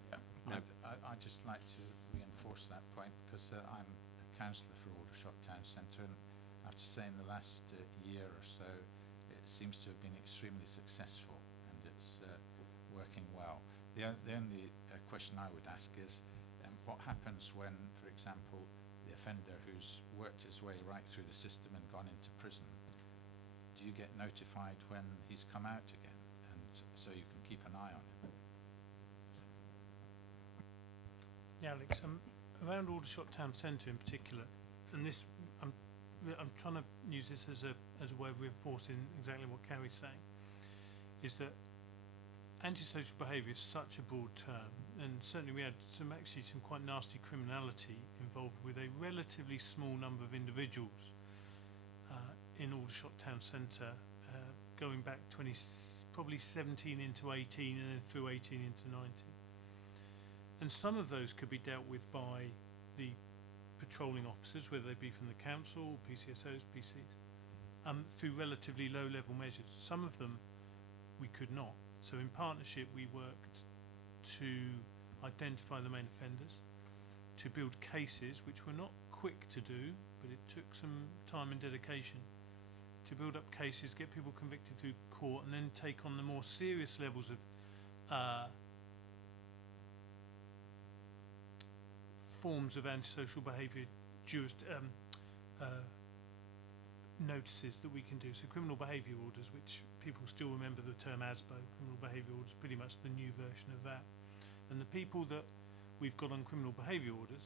Yeah. I'd just like to reinforce that point, because I'm a councillor for Aldershot Town Centre, and I have to say in the last year or so it seems to have been extremely successful, and it's working well. The only question I would ask is what happens when, for example, the offender who's worked his way right through the system and gone into prison, do you get notified when he's come out again, and so you can keep an eye on him? Yeah, Alex, around Aldershot Town Centre in particular, and this, I'm trying to use this as a way of reinforcing exactly what Carrie's saying, is that antisocial behaviour is such a broad term, and certainly we had some quite nasty criminality involved with a relatively small number of individuals in Aldershot Town Centre, going back probably 17 into 18 and then through 18 into 19. And some of those could be dealt with by the patrolling officers, whether they be from the council, PCSOs, PCs, through relatively low-level measures. Some of them we could not. So in partnership we worked to identify the main offenders, to build cases, which were not quick to do, but it took some time and dedication, to build up cases, get people convicted through court, and then take on the more serious levels of forms of antisocial behaviour notices that we can do. So criminal behaviour orders, which people still remember the term ASBO, criminal behaviour orders, pretty much the new version of that. And the people that we've got on criminal behaviour orders,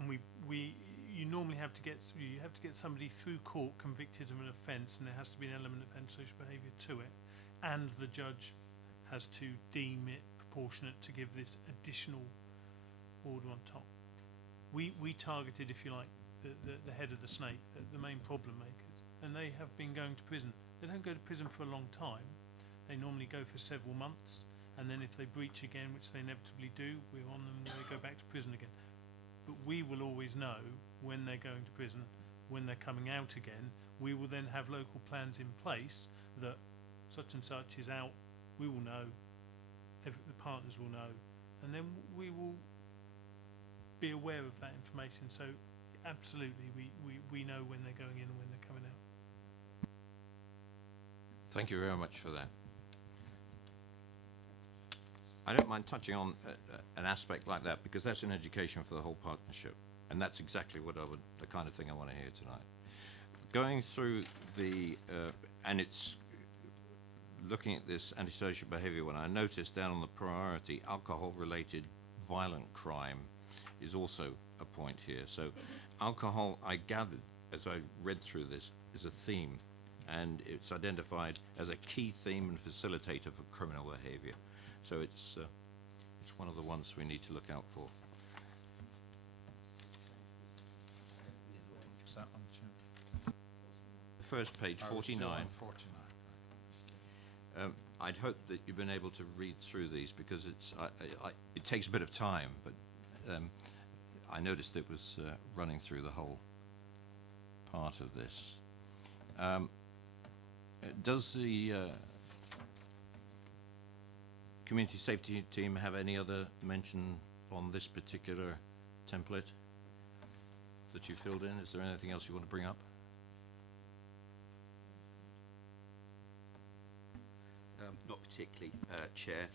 and you normally have to get somebody through court convicted of an offence, and there has to be an element of antisocial behaviour to it, and the judge has to deem it proportionate to give this additional order on top. We targeted, if you like, the head of the snake, the main problem makers, and they have been going to prison. They don't go to prison for a long time. They normally go for several months, and then if they breach again, which they inevitably do, we're on them, they go back to prison again. But we will always know when they're going to prison, when they're coming out again. We will then have local plans in place that such and such is out. We will know, the partners will know, and then we will be aware of that information. So absolutely, we know when they're going in and when they're coming out. Thank you very much for that. I don't mind touching on an aspect like that, because that's an education for the whole partnership, and that's exactly what the kind of thing I want to hear tonight. Going through and it's looking at this antisocial behaviour one, I noticed down on the priority, alcohol-related violent crime is also a point here. So alcohol, I gathered as I read through this, is a theme, and it's identified as a key theme and facilitator for criminal behaviour. So it's one of the ones we need to look out for. Is that on, Chair? The first page, Oh, still 49. on 49. I'd hope that you've been able to read through these, because it takes a bit of time, but I noticed it was running through the whole part of this. Does the community safety team have any other mention on this particular template that you filled in? Is there anything else you want to bring up? Not particularly, Chair.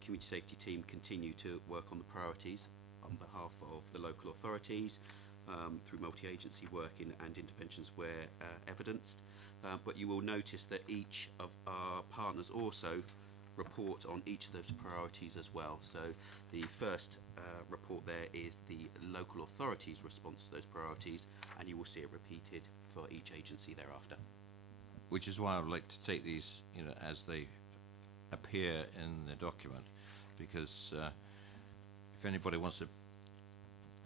Community safety team continue to work on the priorities on behalf of the local authorities through multi-agency working and interventions where evidenced. But you will notice that each of our partners also report on each of those priorities as well. So the first report there is the local authorities' response to those priorities, and you will see it repeated for each agency thereafter. Which is why I would like to take these, as they appear in the document, because if anybody wants to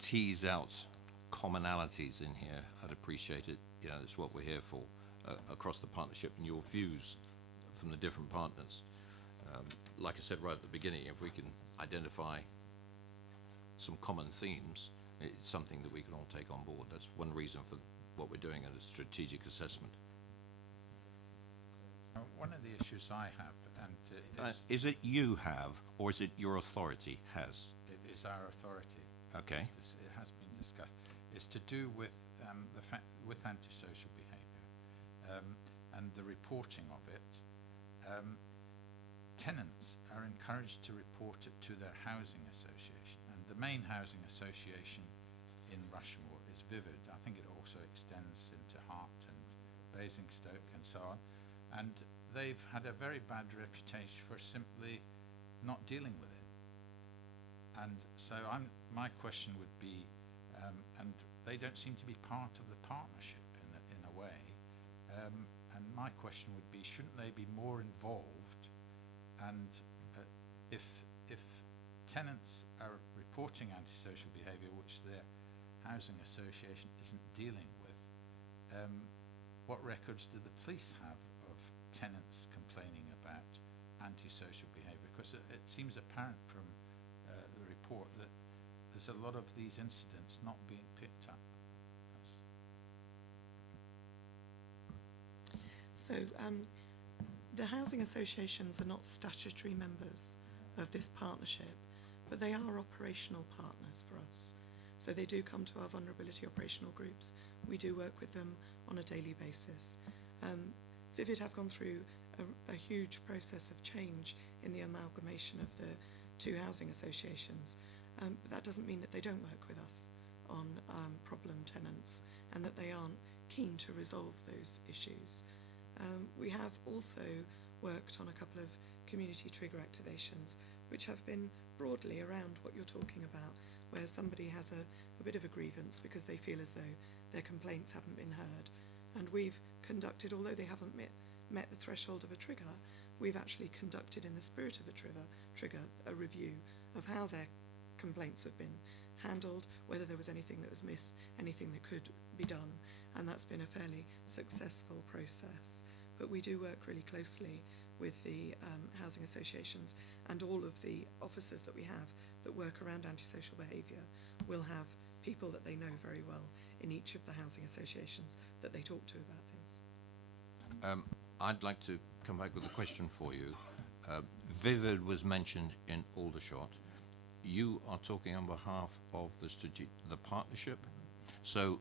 tease out commonalities in here, I'd appreciate it. That's what we're here for, across the partnership, and your views from the different partners. Like I said right at the beginning, if we can identify some common themes, it's something that we can all take on board. That's one reason for what we're doing at a strategic assessment. One of the issues I have, and is it you have, or is it your authority has? it is our authority. Okay. It has been discussed. It's to do with with antisocial behaviour and the reporting of it. Tenants are encouraged to report it to their housing association, and the main housing association in Rushmore is Vivid. I think it also extends into Hart and Basingstoke and so on, and they've had a very bad reputation for simply not dealing with it. And so my question would be, and they don't seem to be part of the partnership in a way, and my question would be, shouldn't they be more involved? And if tenants are reporting antisocial behaviour which their housing association isn't dealing with, what records do the police have of tenants complaining about antisocial behaviour? Because it seems apparent from the report that there's a lot of these incidents not being picked up. So the housing associations are not statutory members of this partnership, but they are operational partners for us. So they do come to our vulnerability operational groups. We do work with them on a daily basis. Vivid have gone through a huge process of change in the amalgamation of the two housing associations. But that doesn't mean that they don't work with us on problem tenants and that they aren't keen to resolve those issues. We have also worked on a couple of community trigger activations which have been broadly around what you're talking about, where somebody has a bit of a grievance because they feel as though their complaints haven't been heard. And we've conducted, although they haven't met the threshold of a trigger, we've actually conducted in the spirit of a trigger a review of how their complaints have been handled, whether there was anything that was missed, anything that could be done, and that's been a fairly successful process. But we do work really closely with the housing associations, and all of the officers that we have that work around antisocial behaviour will have people that they know very well in each of the housing associations that they talk to about things. I'd like to come back with a question for you. Vivid was mentioned in Aldershot. You are talking on behalf of the partnership, so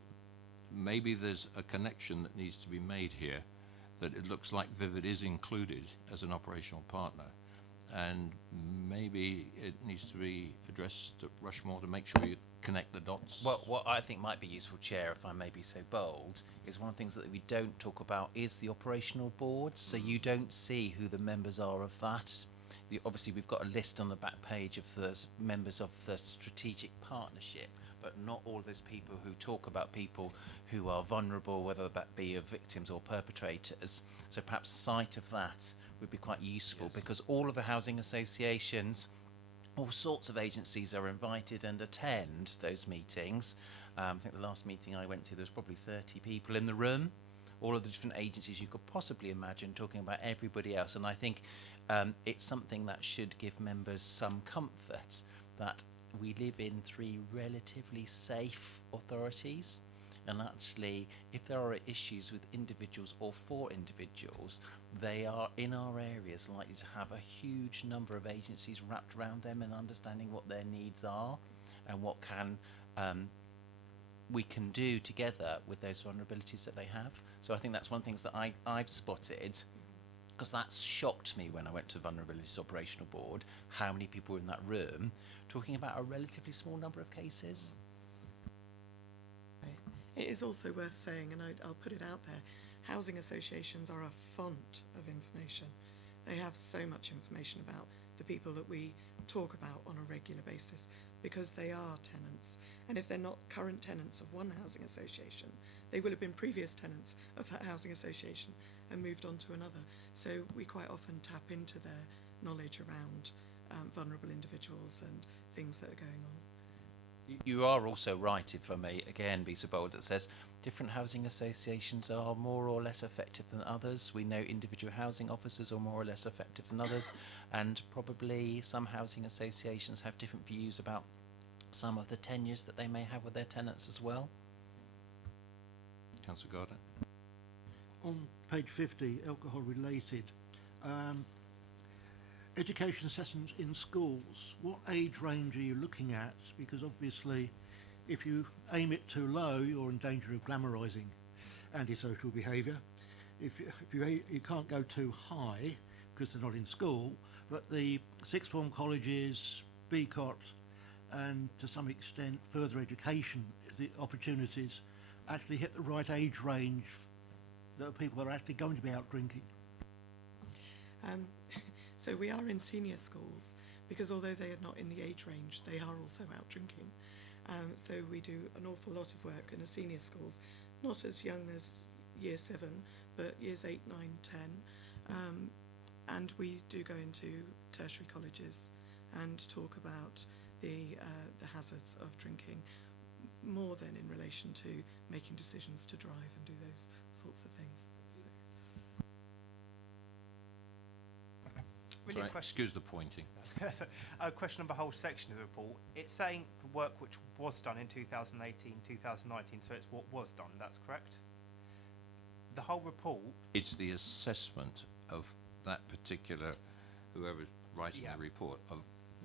maybe there's a connection that needs to be made here, that it looks like Vivid is included as an operational partner, and maybe it needs to be addressed at Rushmore to make sure you connect the dots. Well, what I think might be useful, Chair, if I may be so bold, is one of the things that we don't talk about is the operational board. So you don't see who the members are of that. Obviously, we've got a list on the back page of the members of the strategic partnership, but not all of those people who talk about people who are vulnerable, whether that be of victims or perpetrators. So perhaps sight of that would be quite useful, because all of the housing associations, all sorts of agencies are invited and attend those meetings. I think the last meeting I went to, there was probably 30 people in the room, all of the different agencies you could possibly imagine, talking about everybody else. And I think it's something that should give members some comfort that we live in 3 relatively safe authorities, and actually if there are issues with individuals or for individuals, they are in our areas likely to have a huge number of agencies wrapped around them and understanding what their needs are and what we can do together with those vulnerabilities that they have. So I think that's one of the things that I've spotted, because that shocked me when I went to Vulnerabilities Operational Board, how many people were in that room talking about a relatively small number of cases. It is also worth saying, and I'll put it out there, housing associations are a font of information. They have so much information about the people that we talk about on a regular basis, because they are tenants. And if they're not current tenants of one housing association, they will have been previous tenants of that housing association and moved on to another. So we quite often tap into their knowledge around vulnerable individuals and things that are going on. You are also right, if I may again be so bold, that says different housing associations are more or less effective than others. We know individual housing officers are more or less effective than others, and probably some housing associations have different views about some of the tenures that they may have with their tenants as well. Councillor Gardner. On page 50, alcohol related, education assessments in schools, what age range are you looking at? Because obviously if you aim it too low, you're in danger of glamorising antisocial behaviour. If you can't go too high because they're not in school, but the sixth form colleges, BCOT, and to some extent further education, is the opportunities actually hit the right age range that people are actually going to be out drinking. So we are in senior schools, because although they are not in the age range, they are also out drinking. So we do an awful lot of work in the senior schools, not as young as year 7, but years 8, 9, 10. And we do go into tertiary colleges and talk about the hazards of drinking, more than in relation to making decisions to drive and do those sorts of things. So. Really excuse the pointing. A question of the whole section of the report. It's saying the work which was done in 2018, 2019, so it's what was done, that's correct? The whole report... It's the assessment of that particular, whoever's writing the report, of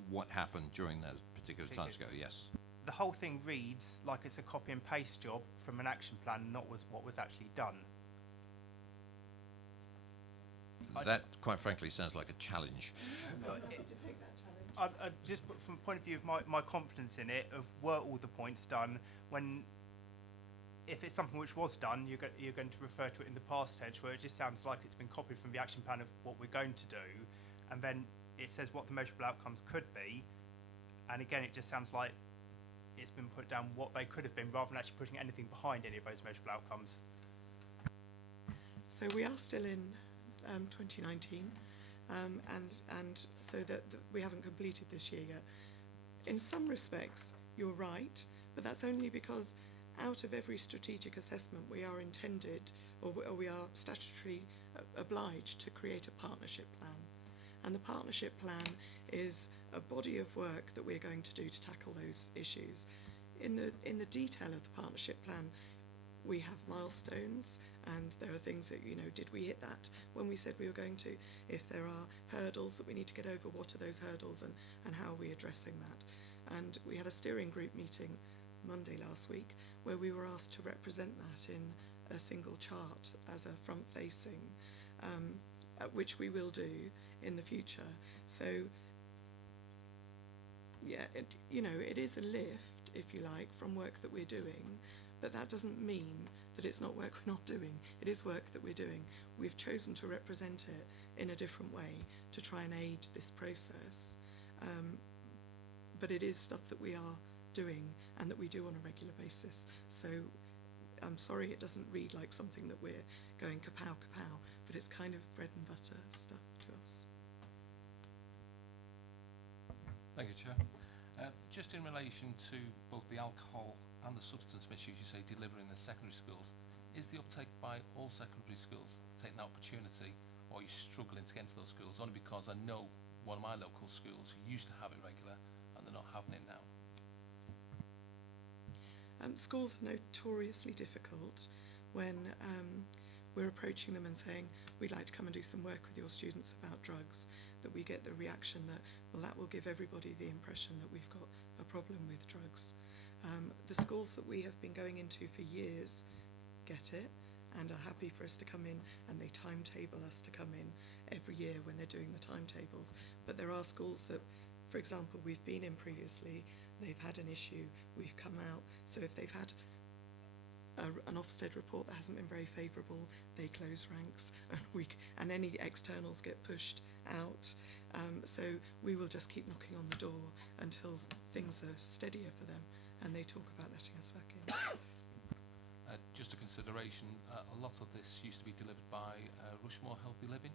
what happened during that particular timescale, yes. The whole thing reads like it's a copy and paste job from an action plan, not what was actually done. That, quite frankly, sounds like a challenge. Just from the point of view of my confidence in it, of were all the points done, when if it's something which was done, you're going to refer to it in the past tense, where it just sounds like it's been copied from the action plan of what we're going to do, and then it says what the measurable outcomes could be, and again it just sounds like it's been put down what they could have been, rather than actually putting anything behind any of those measurable outcomes. So we are still in 2019, and so that we haven't completed this year yet. In some respects, you're right, but that's only because out of every strategic assessment we are intended, or we are statutory obliged to create a partnership plan. And the partnership plan is a body of work that we're going to do to tackle those issues. In the detail of the partnership plan, we have milestones, and there are things that, you know, did we hit that when we said we were going to? If there are hurdles that we need to get over, what are those hurdles, and how are we addressing that? And we had a steering group meeting Monday last week where we were asked to represent that in a single chart as a front-facing, which we will do in the future. So, yeah, it is a lift, if you like, from work that we're doing, but that doesn't mean that it's not work we're not doing. It is work that we're doing. We've chosen to represent it in a different way to try and aid this process, but it is stuff that we are doing and that we do on a regular basis. So I'm sorry it doesn't read like something that we're going kapow kapow, but it's kind of bread and butter stuff to us. Thank you, Chair. Just in relation to both the alcohol and the substance misuse, you say delivering the secondary schools, is the uptake by all secondary schools taking that opportunity, or are you struggling to get into those schools? Only because I know one of my local schools who used to have it regular and they're not having it now. Schools are notoriously difficult when we're approaching them and saying, we'd like to come and do some work with your students about drugs, that we get the reaction that, well, that will give everybody the impression that we've got a problem with drugs. The schools that we have been going into for years get it and are happy for us to come in, and they timetable us to come in every year when they're doing the timetables. But there are schools that, for example, we've been in previously, they've had an issue, we've come out, so if they've had an Ofsted report that hasn't been very favourable, they close ranks, and any externals get pushed out. So we will just keep knocking on the door until things are steadier for them and they talk about letting us back in. Just a consideration, a lot of this used to be delivered by Rushmore Healthy Living.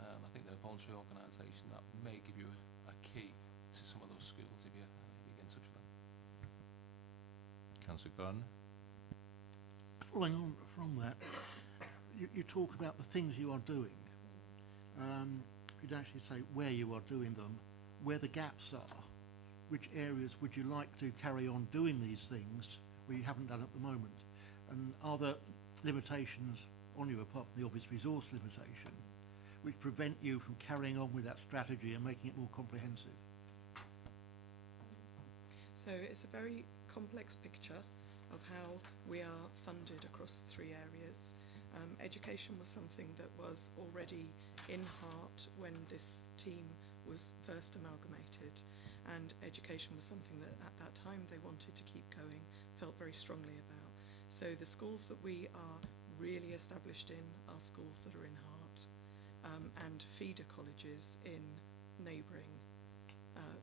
I think they're a voluntary organisation that may give you a key to some of those schools if you get in touch with them. Councillor Gardner. Following on from that, you talk about the things you are doing. You'd actually say where you are doing them, where the gaps are, which areas would you like to carry on doing these things where you haven't done at the moment, and are there limitations on you apart from the obvious resource limitation which prevent you from carrying on with that strategy and making it more comprehensive? So it's a very complex picture of how we are funded across the three areas. Education was something that was already in heart when this team was first amalgamated, and education was something that at that time they wanted to keep going, felt very strongly about. So the schools that we are really established in are schools that are in heart, and feeder colleges in neighbouring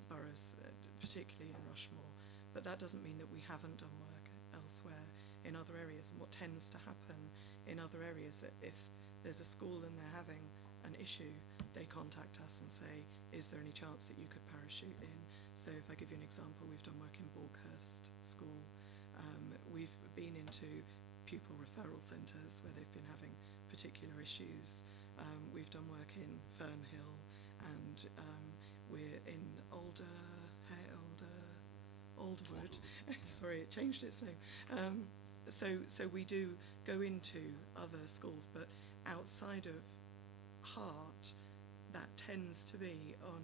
boroughs, particularly in Rushmore. But that doesn't mean that we haven't done work elsewhere in other areas. And what tends to happen in other areas, if there's a school and they're having an issue, they contact us and say, is there any chance that you could parachute in? So if I give you an example, we've done work in Borkhurst School. We've been into pupil referral centres where they've been having particular issues. We've done work in Fernhill, and we're in Alderwood. Sorry, it changed its name. So we do go into other schools, but outside of Hart, that tends to be on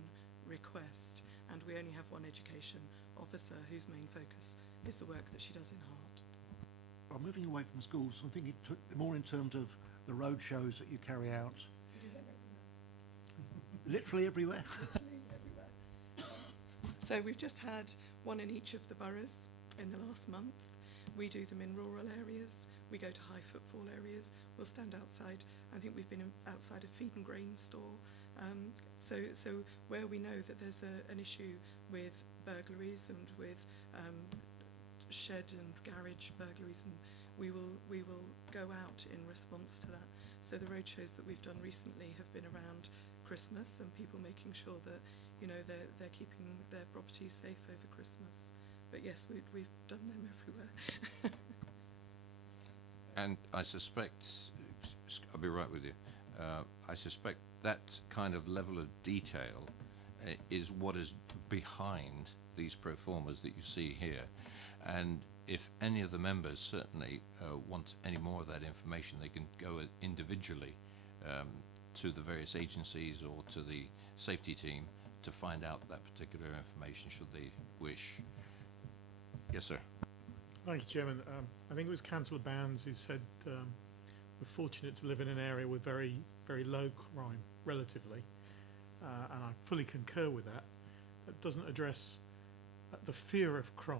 request, and we only have one education officer whose main focus is the work that she does in Hart. Well, moving away from schools, I'm thinking more in terms of the road shows that you carry out. We do them everywhere. Literally everywhere? Literally everywhere. So we've just had one in each of the boroughs in the last month. We do them in rural areas. We go to high footfall areas. We'll stand outside. I think we've been outside a feed and grain store. So where we know that there's an issue with burglaries and with shed and garage burglaries, and we will go out in response to that. So the road shows that we've done recently have been around Christmas and people making sure that, you know, they're keeping their properties safe over Christmas. But yes, we've done them everywhere. And I suspect, I'll be right with you, I suspect that kind of level of detail is what is behind these pro formas that you see here. And if any of the members certainly want any more of that information, they can go individually to the various agencies or to the safety team to find out that particular information should they wish. Yes, sir. Thank you, Chairman. I think it was Councillor Bounds who said we're fortunate to live in an area with very, very low crime, relatively, and I fully concur with that. It doesn't address the fear of crime,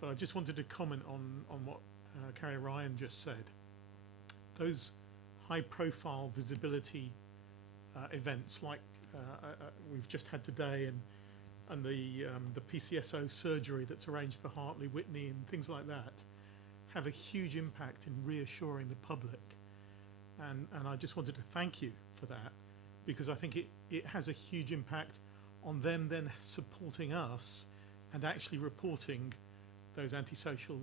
but I just wanted to comment on what Carrie Ryan just said. Those high-profile visibility events like we've just had today, and the PCSO surgery that's arranged for Hartley, Whitney and things like that, have a huge impact in reassuring the public. And I just wanted to thank you for that, because I think it has a huge impact on them then supporting us and actually reporting those antisocial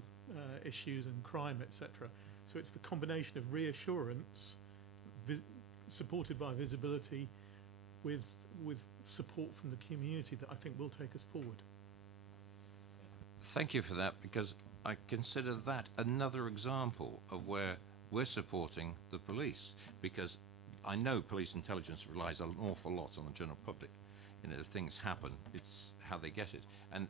issues and crime, etc. So it's the combination of reassurance supported by visibility with support from the community that I think will take us forward. Thank you for that, because I consider that another example of where we're supporting the police, because I know police intelligence relies an awful lot on the general public. You know, if things happen, it's how they get it. And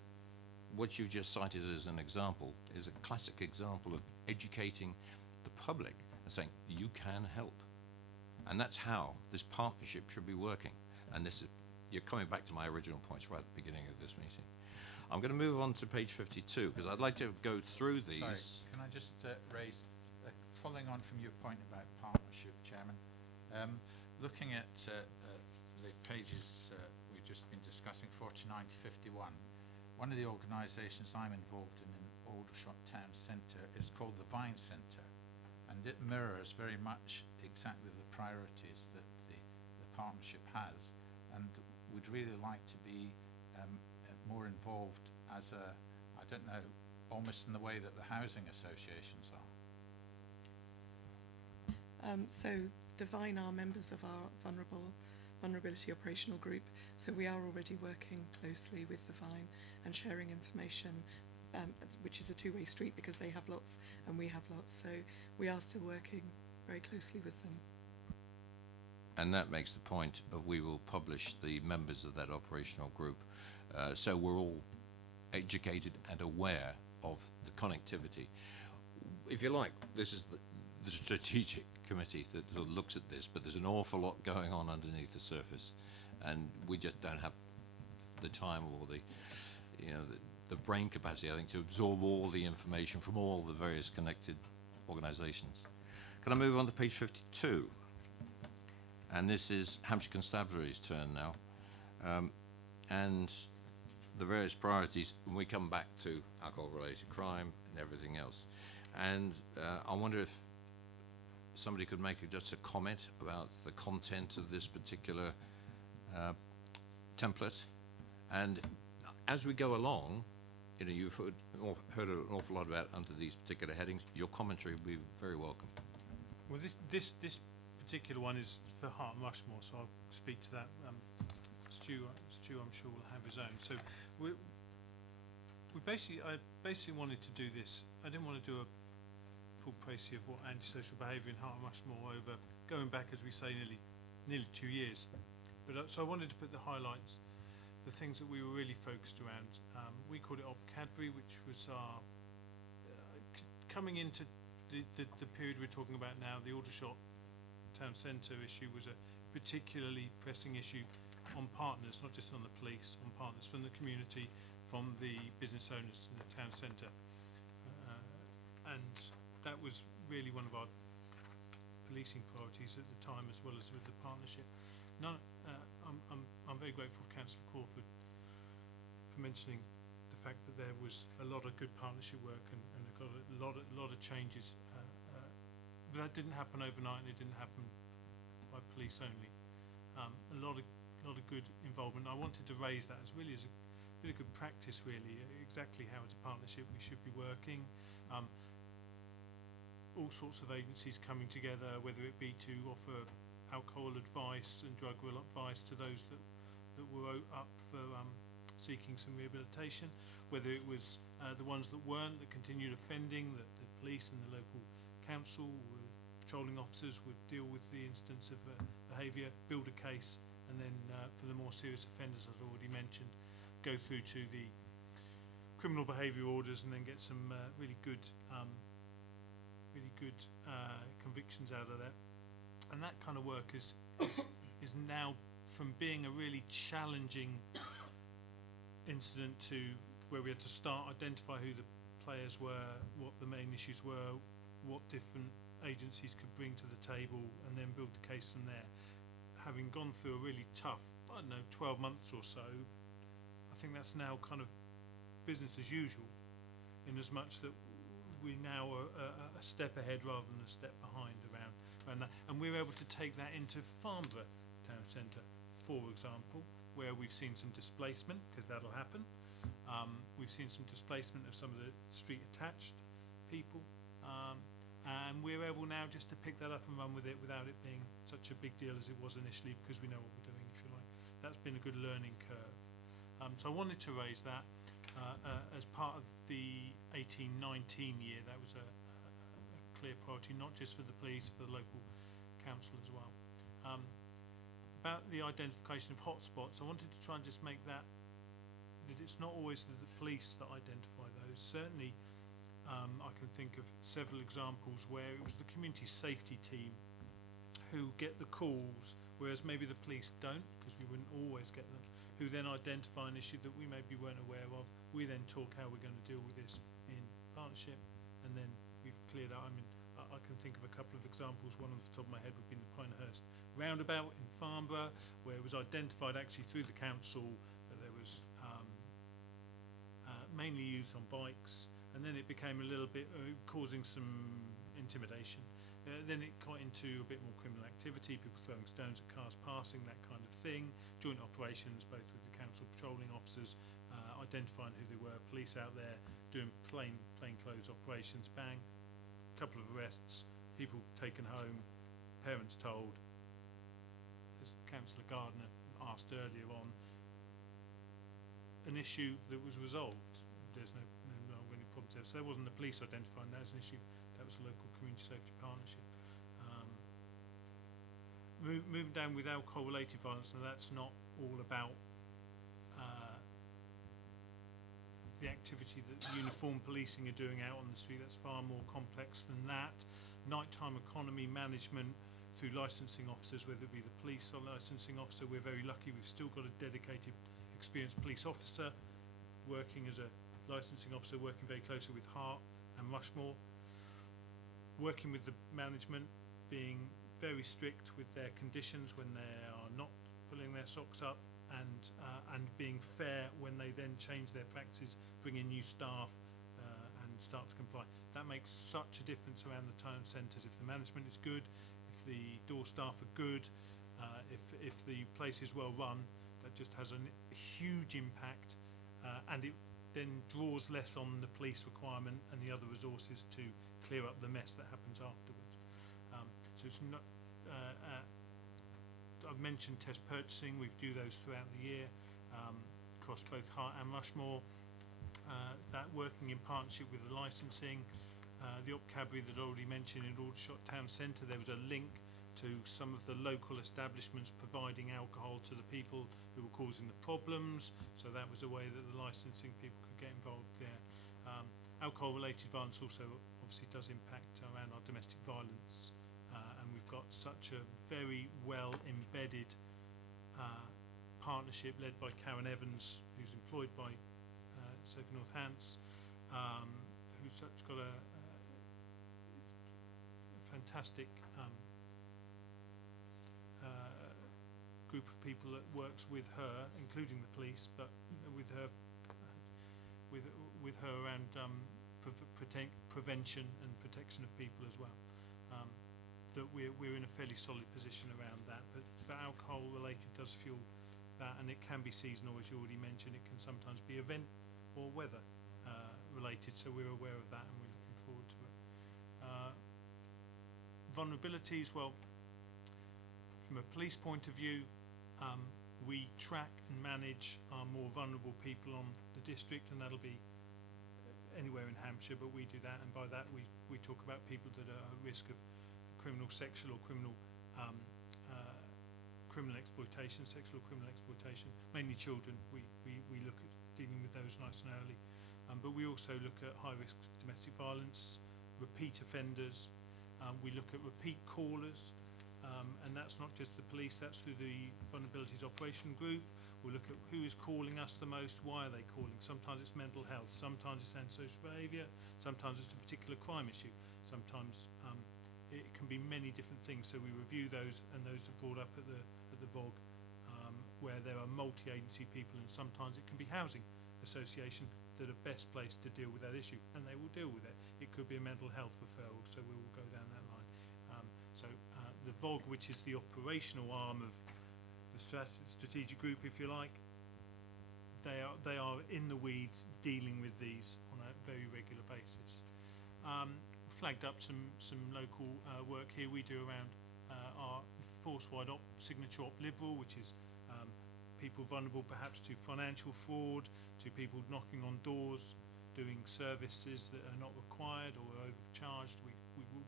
what you just cited as an example is a classic example of educating the public and saying, you can help. And that's how this partnership should be working. And this is, you're coming back to my original points right at the beginning of this meeting. I'm going to move on to page 52, because I'd like to go through these. Sorry, can I just raise, following on from your point about partnership, Chairman, looking at the pages we've just been discussing, 49 to 51, one of the organisations I'm involved in Aldershot Town Centre is called the Vine Centre, and it mirrors very much exactly the priorities that the partnership has, and would really like to be more involved as a, I don't know, almost in the way that the housing associations are. So the Vine are members of our vulnerability operational group, so we are already working closely with the Vine and sharing information, which is a two-way street because they have lots and we have lots, so we are still working very closely with them. And that makes the point of we will publish the members of that operational group, so we're all educated and aware of the connectivity. If you like, this is the strategic committee that sort of looks at this, but there's an awful lot going on underneath the surface, and we just don't have the time or the, you know, the brain capacity, I think, to absorb all the information from all the various connected organisations. Can I move on to page 52? And this is Hampshire Constabulary's turn now, and the various priorities, when we come back to alcohol-related crime and everything else. And I wonder if somebody could make just a comment about the content of this particular template. And as we go along, you know, you've heard an awful lot about under these particular headings. Your commentary would be very welcome. Well, this particular one is for Hart and Rushmore, so I'll speak to that. Stu, I'm sure, will have his own. So I basically wanted to do this. I didn't want to do a full précis of what antisocial behaviour in Hart and Rushmore over going back, as we say, nearly 2 years. But so I wanted to put the highlights, the things that we were really focused around. We called it Op Cadbury, which was our coming into the period we're talking about now. The Aldershot Town Centre issue was a particularly pressing issue on partners, not just on the police, on partners from the community, from the business owners in the town centre, and that was really one of our policing priorities at the time, as well as with the partnership. I'm very grateful for Councillor Crawford for mentioning the fact that there was a lot of good partnership work and got a lot of changes, but that didn't happen overnight, and it didn't happen by police only. A lot of good involvement. I wanted to raise that as really a really good practice, really, exactly how as a partnership we should be working. All sorts of agencies coming together, whether it be to offer alcohol advice and drug advice to those that were up for seeking some rehabilitation, whether it was the ones that weren't, that continued offending, that the police and the local council, patrolling officers would deal with the instance of behaviour, build a case, and then for the more serious offenders, as I already mentioned, go through to the criminal behaviour orders and then get some really good convictions out of that. And that kind of work is now, from being a really challenging incident to where we had to start identify who the players were, what the main issues were, what different agencies could bring to the table, and then build the case from there. Having gone through a really tough, 12 months or so, I think that's now kind of business as usual, in as much that we now are a step ahead rather than a step behind around that. And we're able to take that into Farnborough Town Centre, for example, where we've seen some displacement, because that'll happen. We've seen some displacement of some of the street attached people, and we're able now just to pick that up and run with it without it being such a big deal as it was initially, because we know what we're doing, if you like. That's been a good learning curve. So I wanted to raise that as part of the 18-19 year. That was a clear priority, not just for the police, for the local council as well. About the identification of hotspots, I wanted to try and just make that it's not always the police that identify those. Certainly, I can think of several examples where it was the community safety team who get the calls, whereas maybe the police don't, because we wouldn't always get them, who then identify an issue that we maybe weren't aware of. We then talk how we're going to deal with this in partnership, and then we've cleared out. I mean, I can think of a couple of examples. One off the top of my head would be the Pinehurst roundabout in Farnborough, where it was identified actually through the council that there was mainly used on bikes, and then it became a little bit causing some intimidation. Then it got into a bit more criminal activity, people throwing stones at cars passing, that kind of thing. Joint operations, both with the council patrolling officers, identifying who they were, police out there doing plain clothes operations. Bang, couple of arrests, people taken home, parents told. As Councillor Gardner asked earlier on, an issue that was resolved. There's no any problems there. So there wasn't the police identifying that as an issue. That was a local community safety partnership. Moving down with alcohol-related violence, now that's not all about the activity that uniformed policing are doing out on the street. That's far more complex than that. Nighttime economy management through licensing officers, whether it be the police or licensing officer. We're very lucky we've still got a dedicated experienced police officer working as a licensing officer, working very closely with Hart and Rushmore, working with the management, being very strict with their conditions when they are not pulling their socks up, and being fair when they then change their practices, bring in new staff and start to comply. That makes such a difference around the town centres. If the management is good, if the door staff are good, if the place is well run, that just has a huge impact, and it then draws less on the police requirement and the other resources to clear up the mess that happens afterwards. So it's not. I've mentioned test purchasing. We do those throughout the year across both Hart and Rushmore. That working in partnership with the licensing, the Opcabry that I already mentioned in Aldershot Town Centre. There was a link to some of the local establishments providing alcohol to the people who were causing the problems. So that was a way that the licensing people could get involved there. Alcohol-related violence also obviously does impact around our domestic violence. And we've got such a very well embedded partnership led by Karen Evans, who's employed by Safe North Hants, who's got a fantastic group of people that works with her, including the police, but with her around prevention and protection of people as well. That we're in a fairly solid position around that, but alcohol related does fuel that, and it can be seasonal, as you already mentioned. It can sometimes be event or weather related, so we're aware of that and we're looking forward to it. Vulnerabilities, well, from a police point of view, we track and manage our more vulnerable people on the district, and that'll be anywhere in Hampshire, but we do that, and by that we talk about people that are at risk of criminal, sexual or criminal criminal exploitation, sexual or criminal exploitation, mainly children. We look at dealing with those nice and early, but we also look at high risk domestic violence, repeat offenders, we look at repeat callers, and that's not just the police, that's through the Vulnerabilities Operation Group. We'll look at who is calling us the most, why are they calling. Sometimes it's mental health, sometimes it's antisocial behaviour, sometimes it's a particular crime issue, sometimes it can be many different things. So we review those, and those are brought up at the VOG, where there are multi-agency people, and sometimes it can be housing association that are best placed to deal with that issue, and they will deal with it. It could be a mental health referral, so we will go down that line. The VOG, which is the operational arm of the strategic group, if you like, they are in the weeds dealing with these on a very regular basis. Flagged up some local work here we do around our force-wide signature op liberal, which is people vulnerable perhaps to financial fraud, to people knocking on doors, doing services that are not required or are overcharged.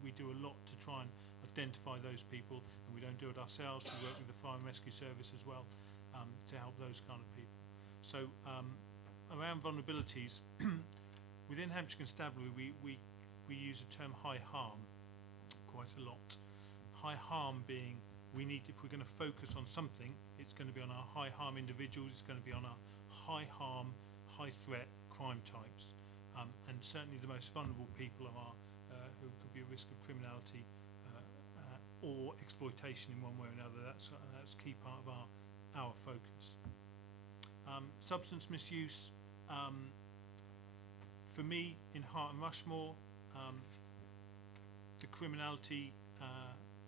We do a lot to try and identify those people, and we don't do it ourselves. We work with the Fire and Rescue Service as well to help those kind of people. So around vulnerabilities, within Hampshire Constabulary we use the term high harm quite a lot. High harm being, we need, if we're going to focus on something, it's going to be on our high harm individuals, it's going to be on our high harm, high threat crime types, and certainly the most vulnerable people are who could be at risk of criminality or exploitation in one way or another. That's a key part of our focus. Substance misuse, for me in Hart and Rushmore, the criminality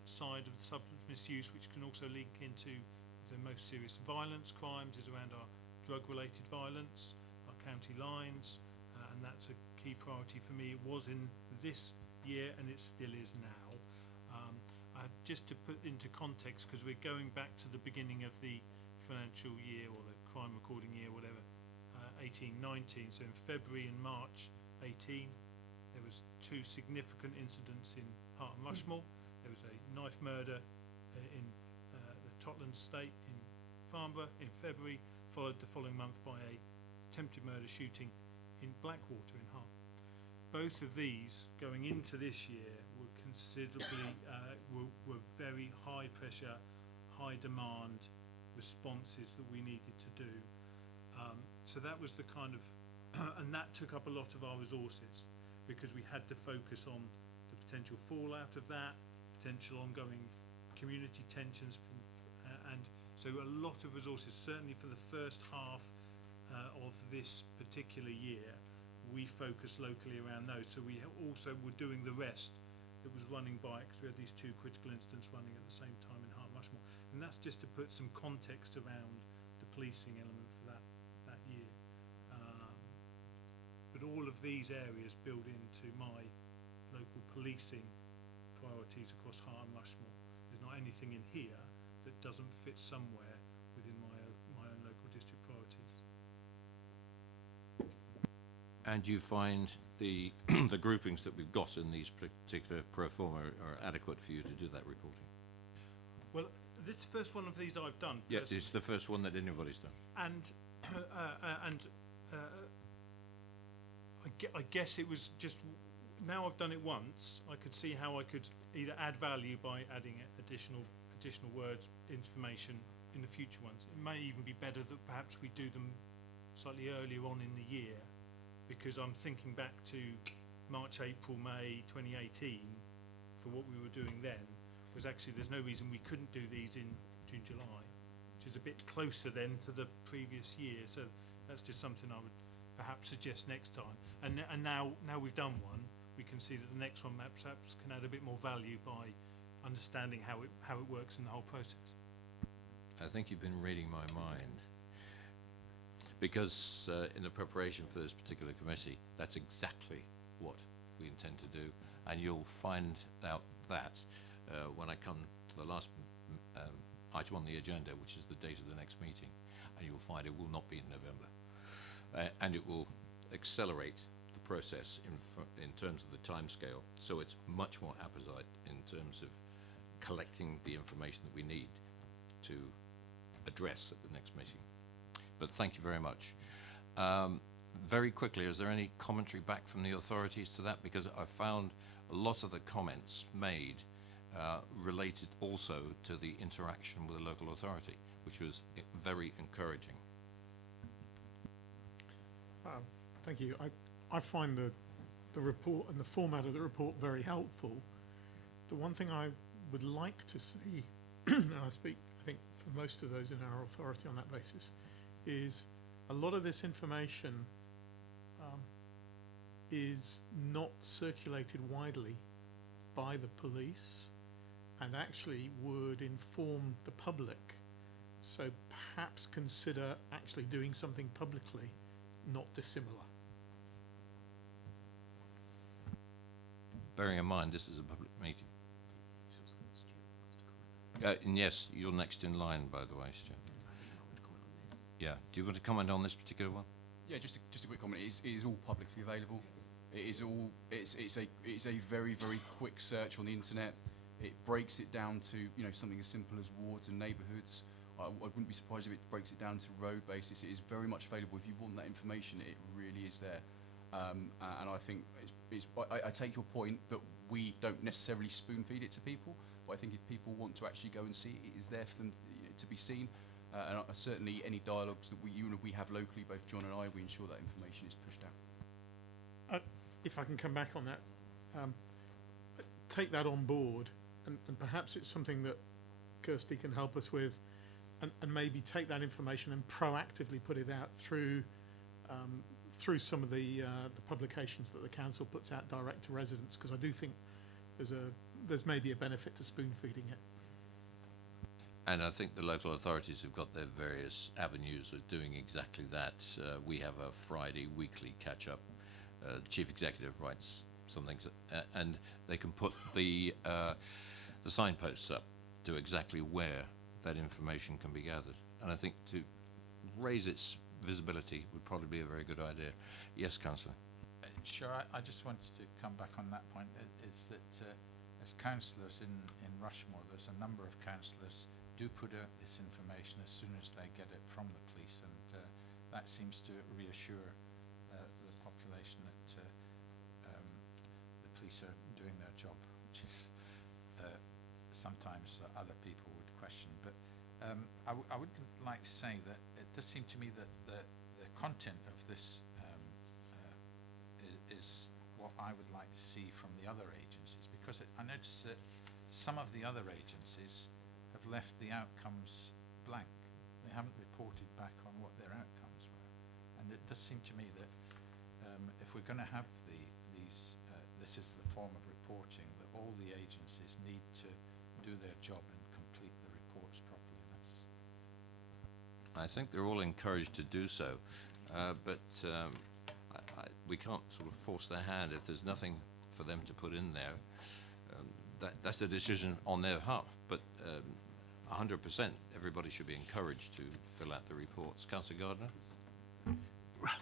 side of the substance misuse, which can also link into the most serious violence crimes, is around our drug-related violence, our county lines, and that's a key priority for me. It was in this year and it still is now. Just to put into context, because we're going back to the beginning of the financial year or the crime recording year, whatever, 18-19, so in February and March 18 there was 2 significant incidents in Hart and Rushmore. There was a knife murder in the Totland estate in Farnborough in February, followed the following month by a attempted murder shooting in Blackwater in Hart. Both of these going into this year were considerably were very high pressure, high demand responses that we needed to do. So that was the kind of and that took up a lot of our resources, because we had to focus on the potential fallout of that, potential ongoing community tensions, and so a lot of resources, certainly for the first half of this particular year, we focused locally around those. So we also were doing the rest that was running by, because we had these 2 critical incidents running at the same time in Hart and Rushmore. And that's just to put some context around the policing element for that year. But all of these areas build into my local policing priorities across Hart and Rushmore. There's not anything in here that doesn't fit somewhere within my own local district priorities. And you find the the groupings that we've got in these particular pro forma are adequate for you to do that reporting? Well, this is the first one of these I've done. Yeah, it's the first one that anybody's done. And I guess it was just, now I've done it once, I could see how I could either add value by adding additional words, information in the future ones. It may even be better that perhaps we do them slightly earlier on in the year, because I'm thinking back to March, April, May 2018 for what we were doing then, was actually there's no reason we couldn't do these in June, July, which is a bit closer then to the previous year. So that's just something I would perhaps suggest next time. And now we've done one, we can see that the next one perhaps can add a bit more value by understanding how it works in the whole process. I think you've been reading my mind, because in the preparation for this particular committee, that's exactly what we intend to do, and you'll find out that when I come to the last item on the agenda, which is the date of the next meeting, and you'll find it will not be in November. And it will accelerate the process in terms of the timescale, so it's much more apposite in terms of collecting the information that we need to address at the next meeting. But thank you very much. Very quickly, is there any commentary back from the authorities to that? Because I found a lot of the comments made related also to the interaction with the local authority, which was very encouraging. Thank you. I find the report and the format of the report very helpful. The one thing I would like to see, and I speak, I think, for most of those in our authority on that basis, is a lot of this information is not circulated widely by the police and actually would inform the public. So perhaps consider actually doing something publicly not dissimilar. Bearing in mind this is a public meeting. And yes, you're next in line, by the way, Stuart. Yeah. Do you want to comment on this particular one? Yeah, just a quick comment. It is all publicly available. It is all. It's a very quick search on the internet. It breaks it down to something as simple as wards and neighbourhoods. I wouldn't be surprised if it breaks it down to road basis. It is very much available. If you want that information, it really is there. And I think I take your point that we don't necessarily spoon feed it to people, but I think if people want to actually go and see it, it is there for them to be seen. And certainly any dialogues that we have locally, both John and I, we ensure that information is pushed out. If I can come back on that, take that on board, and perhaps it's something that Kirsty can help us with, and maybe take that information and proactively put it out through some of the publications that the council puts out direct to residents, because I do think there's maybe a benefit to spoon feeding it. And I think the local authorities have got their various avenues of doing exactly that. We have a Friday weekly catch-up. The chief executive writes some things, and they can put the signposts up to exactly where that information can be gathered. And I think to raise its visibility would probably be a very good idea. Yes, Councillor. Sure, I just wanted to come back on that point. Is that as councillors in Rushmore, there's a number of councillors do put out this information as soon as they get it from the police, and that seems to reassure the population that the police are doing their job, which is sometimes other people would question. But I would like to say that it does seem to me that the content of this is what I would like to see from the other agencies, because I noticed that some of the other agencies have left the outcomes blank. They haven't reported back on what their outcomes were, and it does seem to me that if we're going to have this is the form of reporting, that all the agencies need to do their job and complete the reports properly. I think they're all encouraged to do so, but we can't sort of force their hand if there's nothing for them to put in there. That's a decision on their behalf, but 100% everybody should be encouraged to fill out the reports. Councillor Gardner?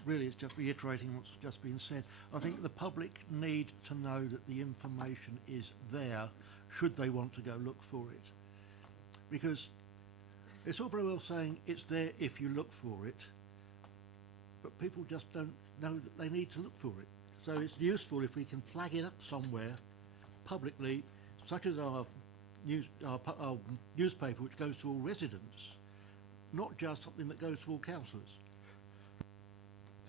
Really, it's just reiterating what's just been said. I think the public need to know that the information is there should they want to go look for it. Because it's all very well saying it's there if you look for it, but people just don't know that they need to look for it. So it's useful if we can flag it up somewhere publicly, such as our newspaper, which goes to all residents, not just something that goes to all councillors.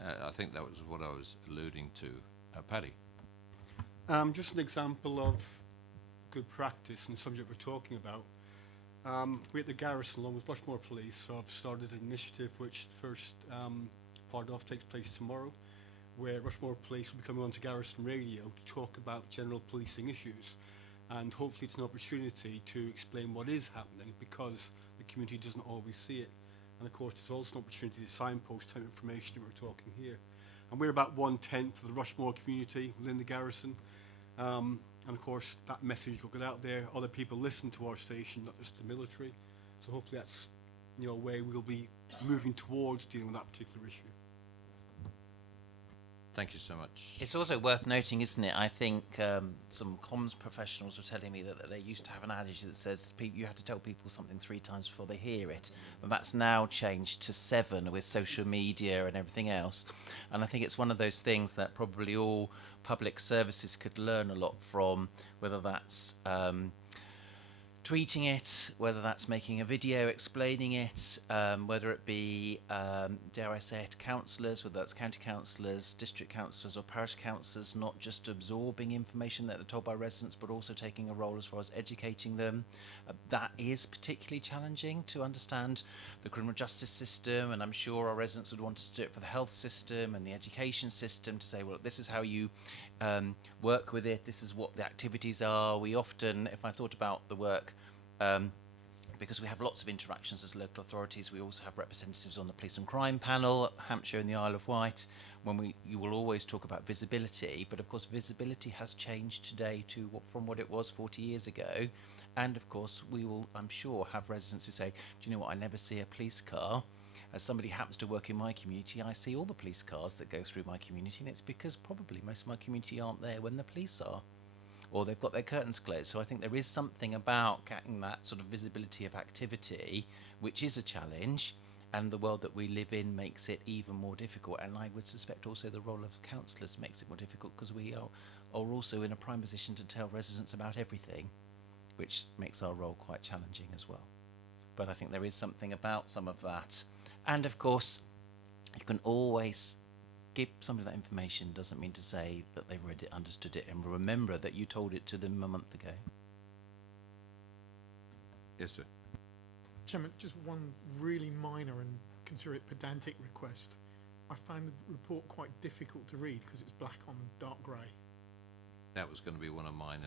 I think that was what I was alluding to. Paddy? Just an example of good practice and the subject we're talking about. We at the Garrison, along with Rushmore Police, have started an initiative which the first part of takes place tomorrow, where Rushmore Police will be coming on to Garrison Radio to talk about general policing issues. And hopefully it's an opportunity to explain what is happening, because the community doesn't always see it. And of course, there's also an opportunity to signpost type information that we're talking here. And we're about 1/10 of the Rushmore community within the Garrison. And of course, that message will get out there. Other people listen to our station, not just the military. So hopefully that's, you know, a way we'll be moving towards dealing with that particular issue. Thank you so much. It's also worth noting, isn't it? I think some comms professionals were telling me that they used to have an adage that says you had to tell people something 3 times before they hear it. And that's now changed to 7 with social media and everything else. And I think it's one of those things that probably all public services could learn a lot from, whether that's tweeting it, whether that's making a video explaining it, whether it be, dare I say it, councillors, whether that's county councillors, district councillors or parish councillors, not just absorbing information that they're told by residents, but also taking a role as far as educating them. That is particularly challenging to understand the criminal justice system, and I'm sure our residents would want us to do it for the health system and the education system, to say, well, this is how you work with it, this is what the activities are. We often, if I thought about the work, because we have lots of interactions as local authorities, we also have representatives on the police and crime panel at Hampshire and the Isle of Wight, you will always talk about visibility, but of course visibility has changed today from what it was 40 years ago. And of course we will, I'm sure, have residents who say, do you know what, I never see a police car. As somebody who happens to work in my community, I see all the police cars that go through my community, and it's because probably most of my community aren't there when the police are, or they've got their curtains closed. So I think there is something about getting that sort of visibility of activity, which is a challenge, and the world that we live in makes it even more difficult. And I would suspect also the role of councillors makes it more difficult, because we are also in a prime position to tell residents about everything, which makes our role quite challenging as well. But I think there is something about some of that. And of course, you can always give somebody that information, doesn't mean to say that they've read it, understood it, and remember that you told it to them a month ago. Yes, sir. Chairman, just one really minor and consider it pedantic request. I found the report quite difficult to read because it's black on dark grey. That was going to be one of mine.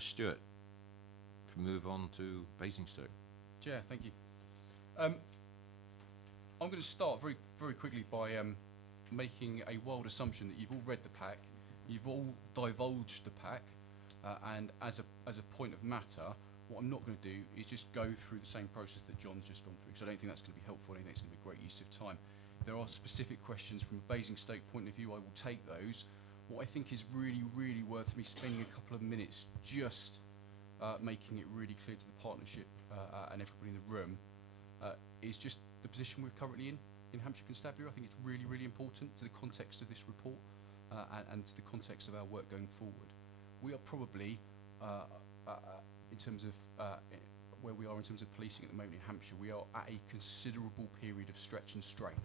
Stuart, if we move on to Basingstoke. Chair, thank you. I'm going to start very, very quickly by making a wild assumption that you've all read the pack, you've all divulged the pack, and as a point of matter, what I'm not going to do is just go through the same process that John's just gone through, because I don't think that's going to be helpful. I think it's going to be a great use of time. If there are specific questions from a Basingstoke point of view, I will take those. What I think is really, really worth me spending a couple of minutes just making it really clear to the partnership and everybody in the room is just the position we're currently in Hampshire Constabulary. I think it's really, really important to the context of this report and to the context of our work going forward. We are probably, in terms of where we are in terms of policing at the moment in Hampshire, we are at a considerable period of stretch and strain.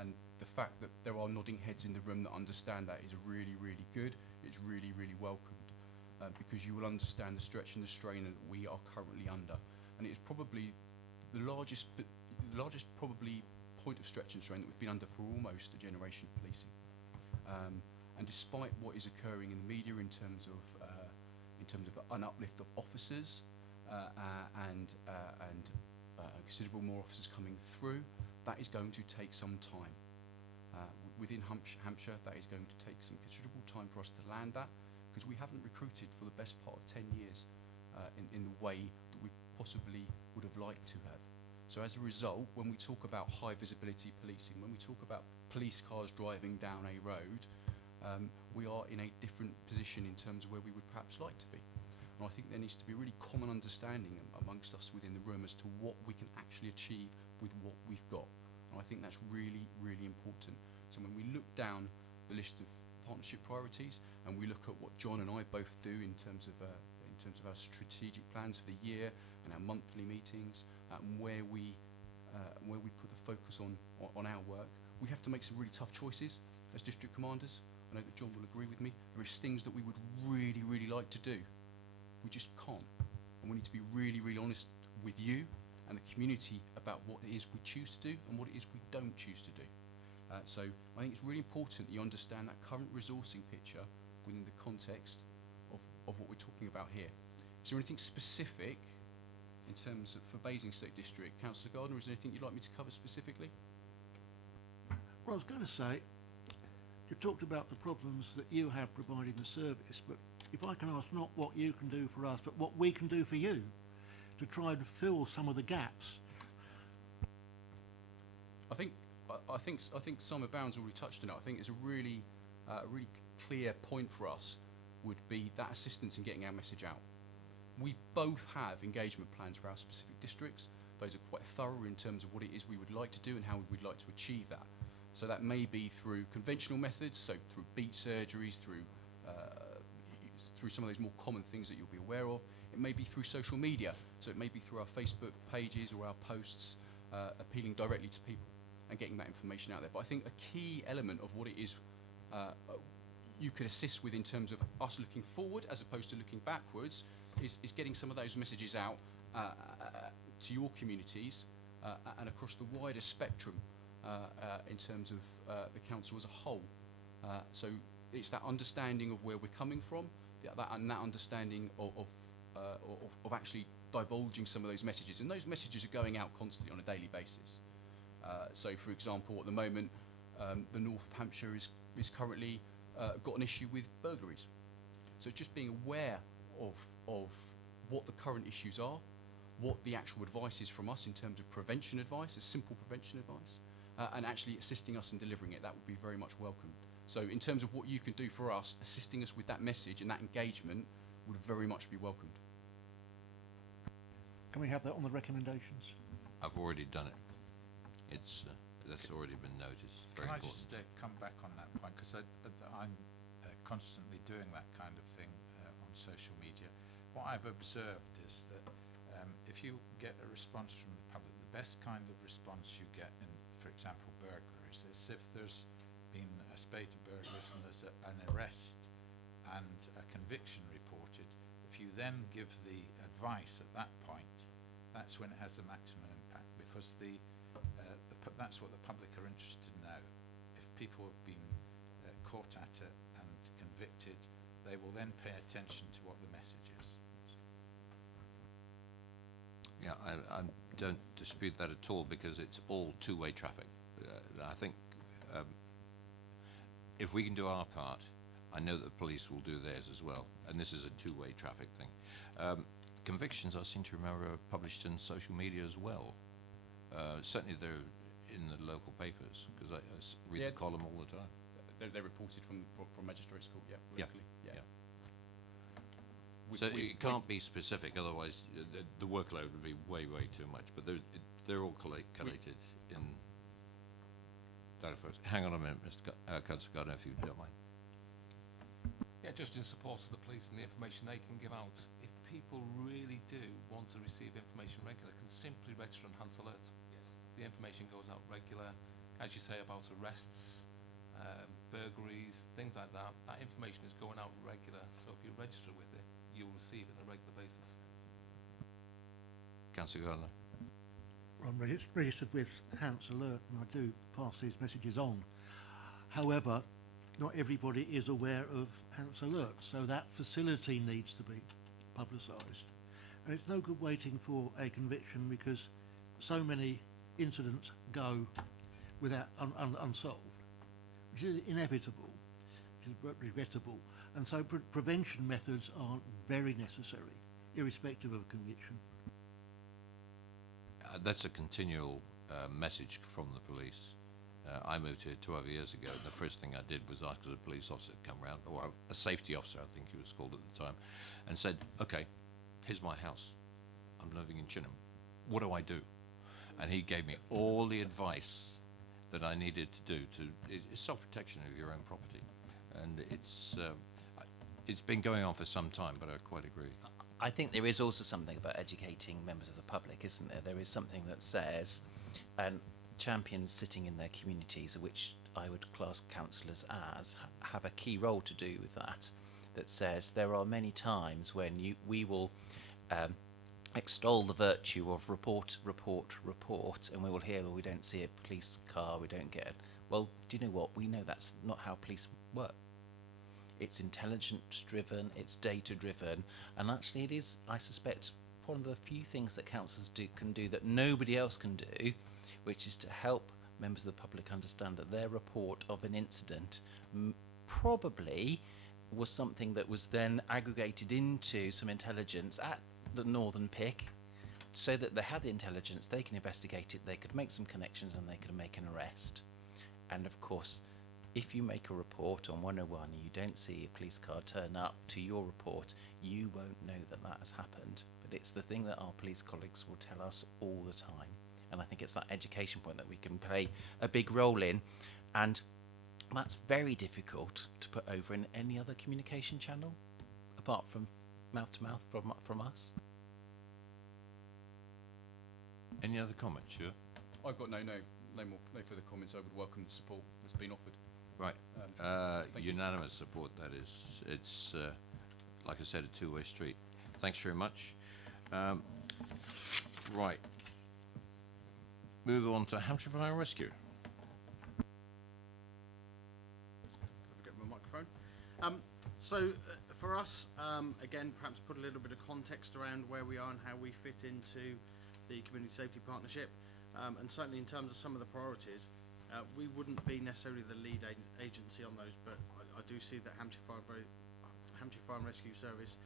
And the fact that there are nodding heads in the room that understand that is really, really good. It's really, really welcomed because you will understand the stretch and the strain that we are currently under. And it is probably the largest probably point of stretch and strain that we've been under for almost a generation of policing. And despite what is occurring in the media in terms of an uplift of officers and considerable more officers coming through, that is going to take some time. Within Hampshire, that is going to take some considerable time for us to land that, because we haven't recruited for the best part of 10 years in the way that we possibly would have liked to have. So as a result, when we talk about high visibility policing, when we talk about police cars driving down a road, we are in a different position in terms of where we would perhaps like to be. And I think there needs to be a really common understanding amongst us within the room as to what we can actually achieve with what we've got. And I think that's really, really important. So when we look down the list of partnership priorities and we look at what John and I both do in terms of our strategic plans for the year and our monthly meetings, and where we put the focus on our work, we have to make some really tough choices as district commanders. I know that John will agree with me. There is things that we would really, really like to do. We just can't. And we need to be really, really honest with you and the community about what it is we choose to do and what it is we don't choose to do. So I think it's really important that you understand that current resourcing picture within the context of what we're talking about here. Is there anything specific in terms of for Basingstoke District, Councillor Gardner, is there anything you'd like me to cover specifically? Well, I was going to say, you talked about the problems that you have providing the service, but if I can ask not what you can do for us, but what we can do for you to try and fill some of the gaps. I think Simon Bounds already touched on it. I think it's a really clear point for us would be that assistance in getting our message out. We both have engagement plans for our specific districts. Those are quite thorough in terms of what it is we would like to do and how we would like to achieve that. So that may be through conventional methods, so through beat surgeries, through some of those more common things that you'll be aware of. It may be through social media, so it may be through our Facebook pages or our posts, appealing directly to people and getting that information out there. But I think a key element of what it is you could assist with in terms of us looking forward as opposed to looking backwards is getting some of those messages out to your communities and across the wider spectrum in terms of the council as a whole. So it's that understanding of where we're coming from, that understanding of actually divulging some of those messages. And those messages are going out constantly on a daily basis. So, for example, at the moment, the North of Hampshire is currently got an issue with burglaries. So it's just being aware of what the current issues are, what the actual advice is from us in terms of prevention advice, a simple prevention advice, and actually assisting us in delivering it. That would be very much welcomed. So in terms of what you can do for us, assisting us with that message and that engagement would very much be welcomed. Can we have that on the recommendations? I've already done it. That's already been noticed. Very Can I important. just come back on that point, because I'm constantly doing that kind of thing on social media. What I've observed is that if you get a response from the public, the best kind of response you get in, for example, burglaries, is if there's been a spate of burglars and there's an arrest and a conviction reported. If you then give the advice at that point, that's when it has the maximum impact, because that's what the public are interested in now. If people have been caught at it and convicted, they will then pay attention to what the message is. Yeah, I don't dispute that at all, because it's all two-way traffic. I think if we can do our part, I know that the police will do theirs as well, and this is a two-way traffic thing. Convictions, I seem to remember, are published in social media as well. Certainly they're in the local papers, because I read the column all the time. They're reported from magistrates' court, locally. Yeah. So it can't be specific, otherwise the workload would be way, way too much. But they're all collated in that approach. Hang on a minute, Mr. Councillor Gardner, if you don't mind. Yeah, just in support of the police and the information they can give out. If people really do want to receive information regular, can simply register on Hans Alert. Yes. The information goes out regular, as you say, about arrests, burglaries, things like that. That information is going out regular, so if you register with it, you'll receive it on a regular basis. Councillor Gardner. I'm registered with Hans Alert, and I do pass these messages on. However, not everybody is aware of Hans Alert, so that facility needs to be publicised. And it's no good waiting for a conviction, because so many incidents go without unsolved, which is inevitable, which is regrettable. And so prevention methods are very necessary, irrespective of conviction. That's a continual message from the police. I moved here 12 years ago, and the first thing I did was ask a police officer to come round, or a safety officer, I think he was called at the time, and said, okay, here's my house. I'm living in Chinham. What do I do? And he gave me all the advice that I needed to do. It's self-protection of your own property. And it's been going on for some time, but I quite agree. I think there is also something about educating members of the public, isn't there? There is something that says, and champions sitting in their communities, which I would class councillors as, have a key role to do with that, that says there are many times when we will extol the virtue of report, and we will hear, well, we don't see a police car, we don't get it. Well, do you know what? We know that's not how police work. It's intelligence-driven, it's data-driven, and actually it is, I suspect, one of the few things that councillors can do that nobody else can do, which is to help members of the public understand that their report of an incident probably was something that was then aggregated into some intelligence at the Northern PIC, so that they had the intelligence, they can investigate it, they could make some connections, and they could make an arrest. And of course, if you make a report on 101 and you don't see a police car turn up to your report, you won't know that that has happened. But it's the thing that our police colleagues will tell us all the time. And I think it's that education point that we can play a big role in. And that's very difficult to put over in any other communication channel, apart from mouth to mouth from us. Any other comments, Stuart? I've got no further comments. I would welcome the support that's been offered. Right. Thank you. Unanimous support, that is. It's, like I said, a two-way street. Thanks very much. Right. Move on to Hampshire Fire Rescue. Forget my microphone. For us, again, perhaps put a little bit of context around where we are and how we fit into the Community Safety Partnership, and certainly in terms of some of the priorities, we wouldn't be necessarily the lead agency on those, but I do see that Hampshire Fire and Rescue Service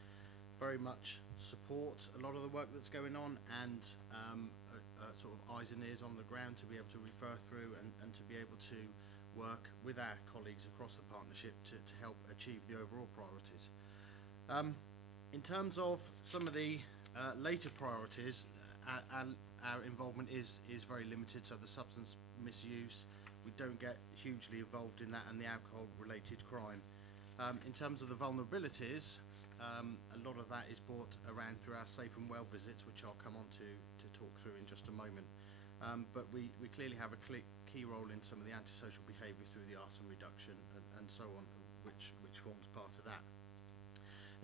very much support a lot of the work that's going on, and sort of eyes and ears on the ground to be able to refer through and to be able to work with our colleagues across the partnership to help achieve the overall priorities. In terms of some of the later priorities, our involvement is very limited, so the substance misuse, we don't get hugely involved in that, and the alcohol related crime. In terms of the vulnerabilities, a lot of that is brought around through our safe and well visits, which I'll come on to talk through in just a moment. But we clearly have a key role in some of the antisocial behaviour through the arson reduction and so on, which forms part of that.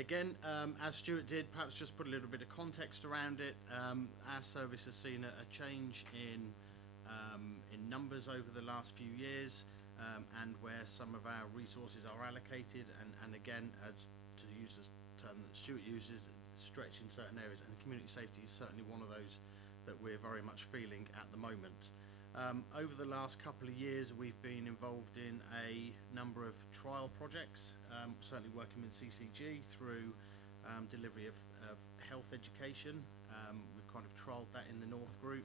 Again, as Stuart did, perhaps just put a little bit of context around it. Our service has seen a change in numbers over the last few years, and where some of our resources are allocated, and again, as to use the term that Stuart uses, stretch in certain areas, and community safety is certainly one of those that we're very much feeling at the moment. Over the last couple of years, we've been involved in a number of trial projects, certainly working with CCG through delivery of health education. We've kind of trialled that in the North Group,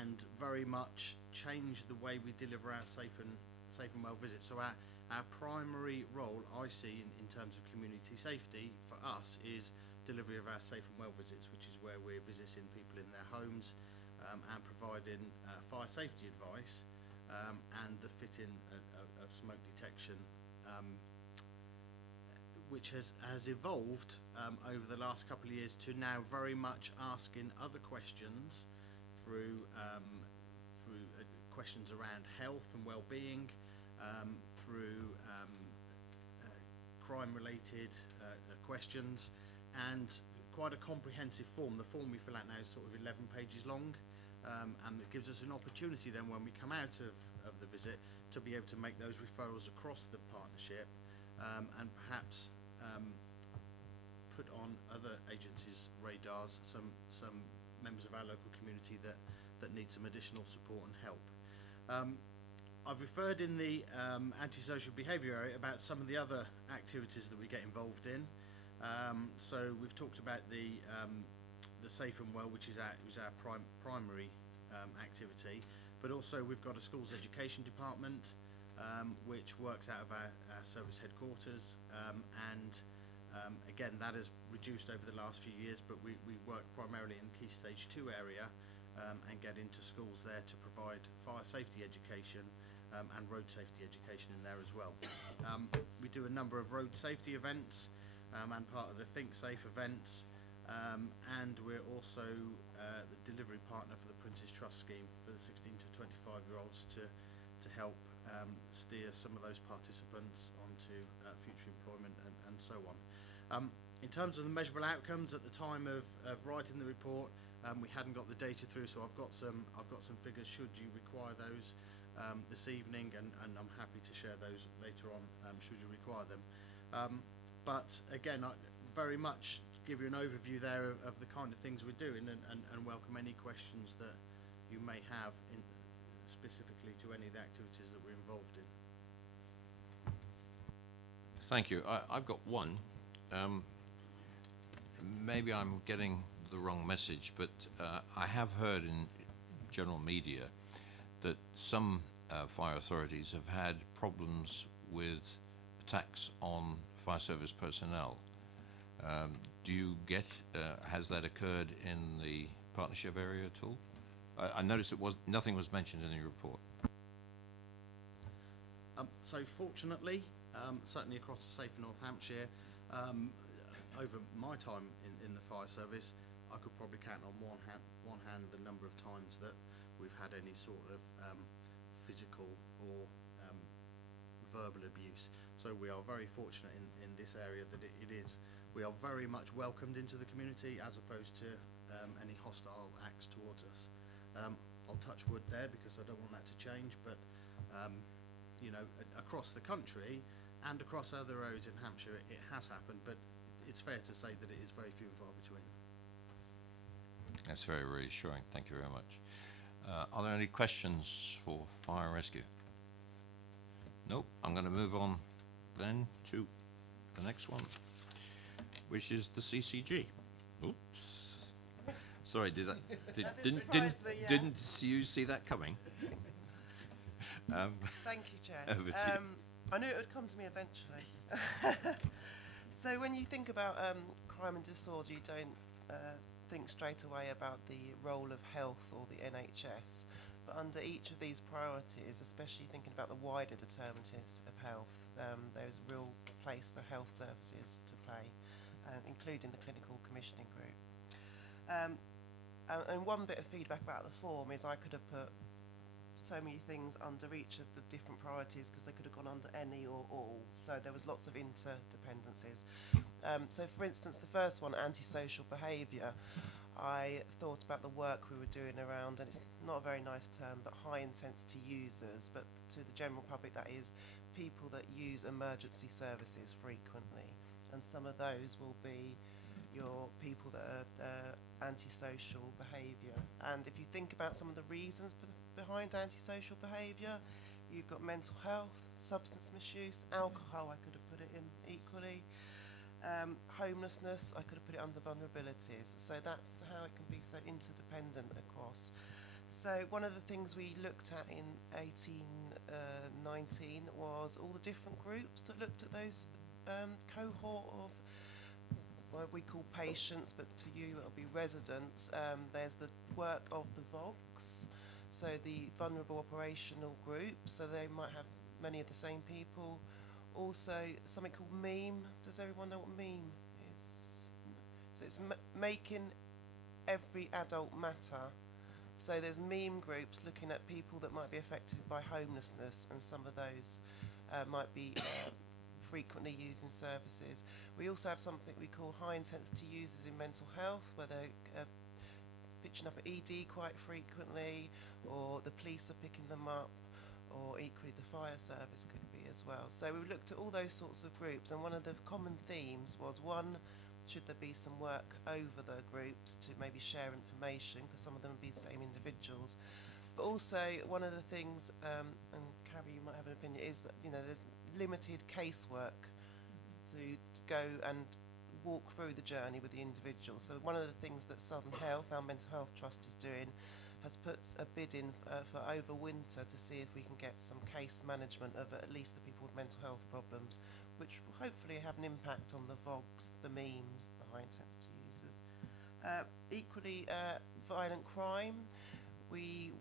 and very much changed the way we deliver our safe and well visits. So our primary role, I see, in terms of community safety for us, is delivery of our safe and well visits, which is where we're visiting people in their homes, and providing fire safety advice, and the fit-in of smoke detection, which has evolved over the last couple of years to now very much asking other questions through questions around health and well-being, through crime-related questions, and quite a comprehensive form. The form we fill out now is sort of 11 pages long, and it gives us an opportunity then, when we come out of the visit, to be able to make those referrals across the partnership, and perhaps put on other agencies' radars some members of our local community that need some additional support and help. I've referred in the antisocial behaviour area about some of the other activities that we get involved in. So we've talked about the Safe and Well, which is our primary activity, but also we've got a schools education department, which works out of our service headquarters, and again, that has reduced over the last few years, but we work primarily in the Key Stage 2 area, and get into schools there to provide fire safety education and road safety education in there as well. We do a number of road safety events, and part of the Think Safe events, and we're also the delivery partner for the Prince's Trust scheme for the 16 to 25-year-olds to help steer some of those participants onto future employment and so on. In terms of the measurable outcomes, at the time of writing the report, we hadn't got the data through, so I've got some figures should you require those this evening, and I'm happy to share those later on should you require them. But again, I very much give you an overview there of the kind of things we're doing, and welcome any questions that you may have specifically to any of the activities that we're involved in. Thank you. I've got one. Maybe I'm getting the wrong message, but I have heard in general media that some fire authorities have had problems with attacks on fire service personnel. Do you get, has that occurred in the partnership area at all? I noticed nothing was mentioned in the report. So fortunately, certainly across the Safe North Hampshire, over my time in the fire service, I could probably count on one hand the number of times that we've had any sort of physical or verbal abuse. So we are very fortunate in this area that we are very much welcomed into the community as opposed to any hostile acts towards us. I'll touch wood there because I don't want that to change, but you know, across the country and across other areas in Hampshire it has happened, but it's fair to say that it is very few and far between. That's very reassuring. Thank you very much. Are there any questions for fire and rescue? Nope. I'm going to move on then to the next one, which is the CCG. Oops. Sorry, didn't you see that coming? Thank you, Chair. Over to you. I knew it would come to me eventually. So when you think about crime and disorder, you don't think straight away about the role of health or the NHS. But under each of these priorities, especially thinking about the wider determinants of health, there's a real place for health services to play, including the clinical commissioning group. And one bit of feedback about the form is I could have put so many things under each of the different priorities because they could have gone under any or all. So there was lots of interdependencies. So for instance, the first one, antisocial behaviour, I thought about the work we were doing around, and it's not a very nice term, but high intensity users, but to the general public that is people that use emergency services frequently. And some of those will be your people that are antisocial behaviour. And if you think about some of the reasons behind antisocial behaviour, you've got mental health, substance misuse, alcohol, I could have put it in equally, homelessness, I could have put it under vulnerabilities. So that's how it can be so interdependent across. So one of the things we looked at in 1819 was all the different groups that looked at those cohort of what we call patients, but to you it'll be residents. There's the work of the VOGs, so the vulnerable operational group, so they might have many of the same people. Also something called MEME. Does everyone know what MEME is? So it's making every adult matter. So there's MEME groups looking at people that might be affected by homelessness, and some of those might be frequently using services. We also have something we call high intensity users in mental health, where they're pitching up at ED quite frequently, or the police are picking them up, or equally the fire service could be as well. So we looked at all those sorts of groups, and one of the common themes was, one, should there be some work over the groups to maybe share information, because some of them would be the same individuals. But also one of the things, and Carrie, you might have an opinion, is that, you know, there's limited casework to go and walk through the journey with the individual. So one of the things that Southern Health, our mental health trust, is doing, has put a bid in for over winter to see if we can get some case management of at least the people with mental health problems, which will hopefully have an impact on the VOGs, the MEMEs, the high intensity users. Equally, violent crime. We've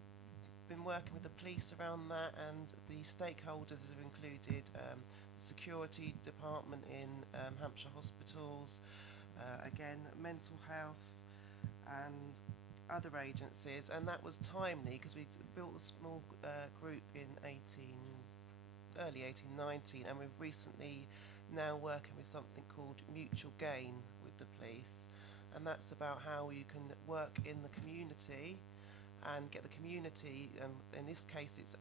been working with the police around that, and the stakeholders have included the security department in Hampshire hospitals, again mental health and other agencies, and that was timely because we built a small group in early 1819, and we've recently now working with something called Mutual Gain with the police, and that's about how you can work in the community and get the community, in this case it's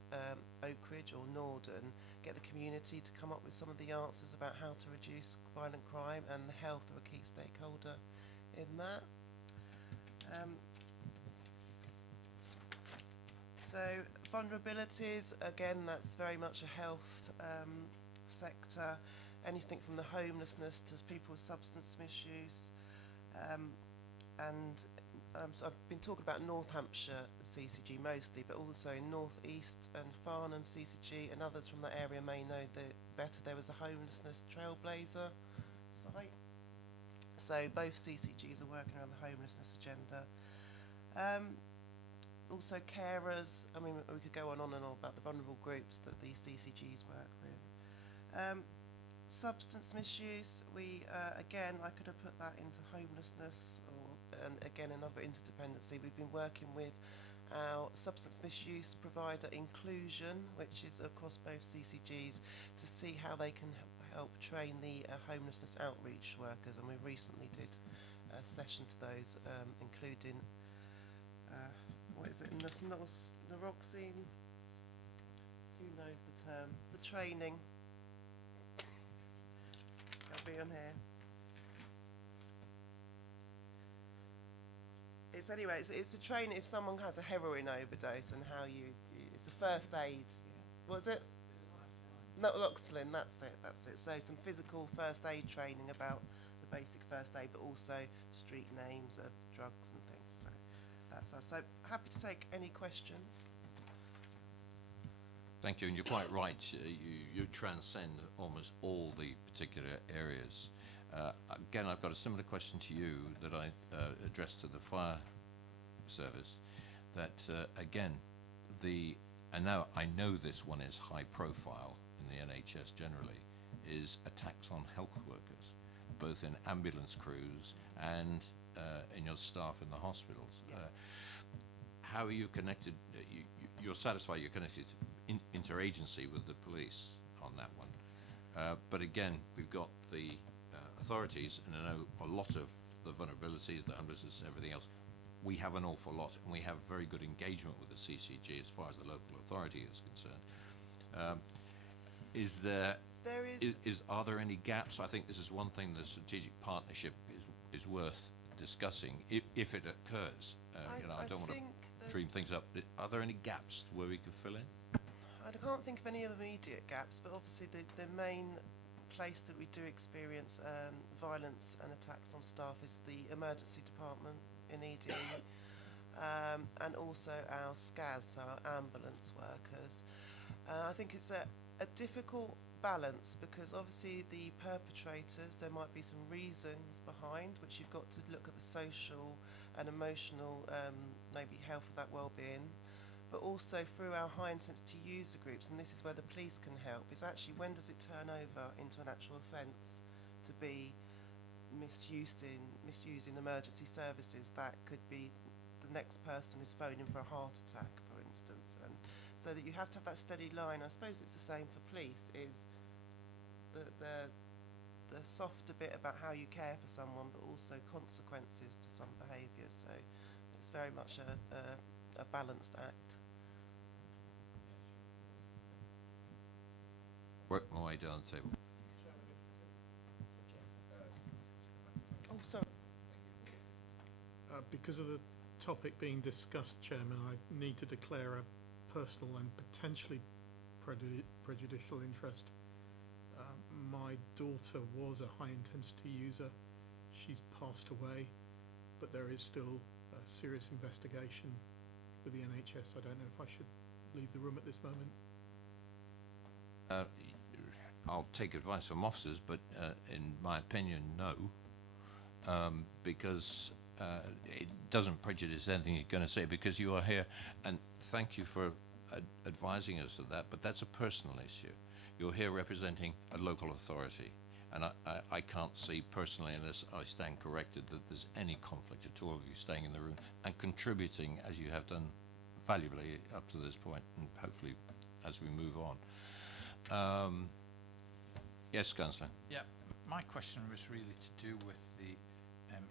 Oakridge or Norden, get the community to come up with some of the answers about how to reduce violent crime, and the health are a key stakeholder in that. So vulnerabilities, again, that's very much a health sector. Anything from the homelessness to people with substance misuse. So I've been talking about North Hampshire CCG mostly, but also in North East and Farnham CCG, and others from that area may know that better. There was a homelessness trailblazer site. So both CCGs are working around the homelessness agenda. Also carers, I mean, we could go on and on about the vulnerable groups that the CCGs work with. Substance misuse, we, again, I could have put that into homelessness, and again, another interdependency. We've been working with our substance misuse provider Inclusion, which is across both CCGs, to see how they can help train the homelessness outreach workers, and we recently did a session to those, including what is it, naroxine, who knows the term, the training, I'll be on here. It's anyway, it's a training if someone has a heroin overdose and how it's a first aid, what is it? Naloxone, that's it. So some physical first aid training about the basic first aid, but also street names of drugs and things. So that's us. So happy to take any questions. Thank you, and you're quite right. You transcend almost all the particular areas. Again, I've got a similar question to you that I addressed to the fire service. That again, and now I know this one is high profile in the NHS generally, is attacks on health workers, both in ambulance crews and in your staff in the hospitals. Yeah. How are you connected? You're satisfied you're connected interagency with the police on that one. But again, we've got the authorities, and I know a lot of the vulnerabilities, the homelessness, everything else. We have an awful lot, and we have very good engagement with the CCG as far as the local authority is concerned. Are there any gaps? I think this is one thing the strategic partnership is worth discussing if it occurs. I don't want to dream things up. Are there any gaps where we could fill in? I can't think of any immediate gaps, but obviously the main place that we do experience violence and attacks on staff is the emergency department in ED, and also our SCAS, so our ambulance workers. I think it's a difficult balance, because obviously the perpetrators, there might be some reasons behind which you've got to look at the social and emotional maybe health of that well-being, but also through our high intensity user groups, and this is where the police can help, is actually when does it turn over into an actual offence to be misusing emergency services. That could be the next person is phoning for a heart attack, for instance, and so that you have to have that steady line. I suppose it's the same for police, is the softer bit about how you care for someone, but also consequences to some behaviours. So it's very much a balanced act. Work my way down the table. Oh, sorry. Because of the topic being discussed, Chairman, I need to declare a personal and potentially prejudicial interest. My daughter was a high-intensity user. She's passed away, but there is still a serious investigation with the NHS. I don't know if I should leave the room at this moment. I'll take advice from officers, but in my opinion, no, because it doesn't prejudice anything you're going to say, because you are here, and thank you for advising us of that, but that's a personal issue. You're here representing a local authority, and I can't see personally, unless I stand corrected, that there's any conflict at all of you staying in the room and contributing, as you have done valuably up to this point, and hopefully as we move on. Yes, Councillor. Yeah, my question was really to do with the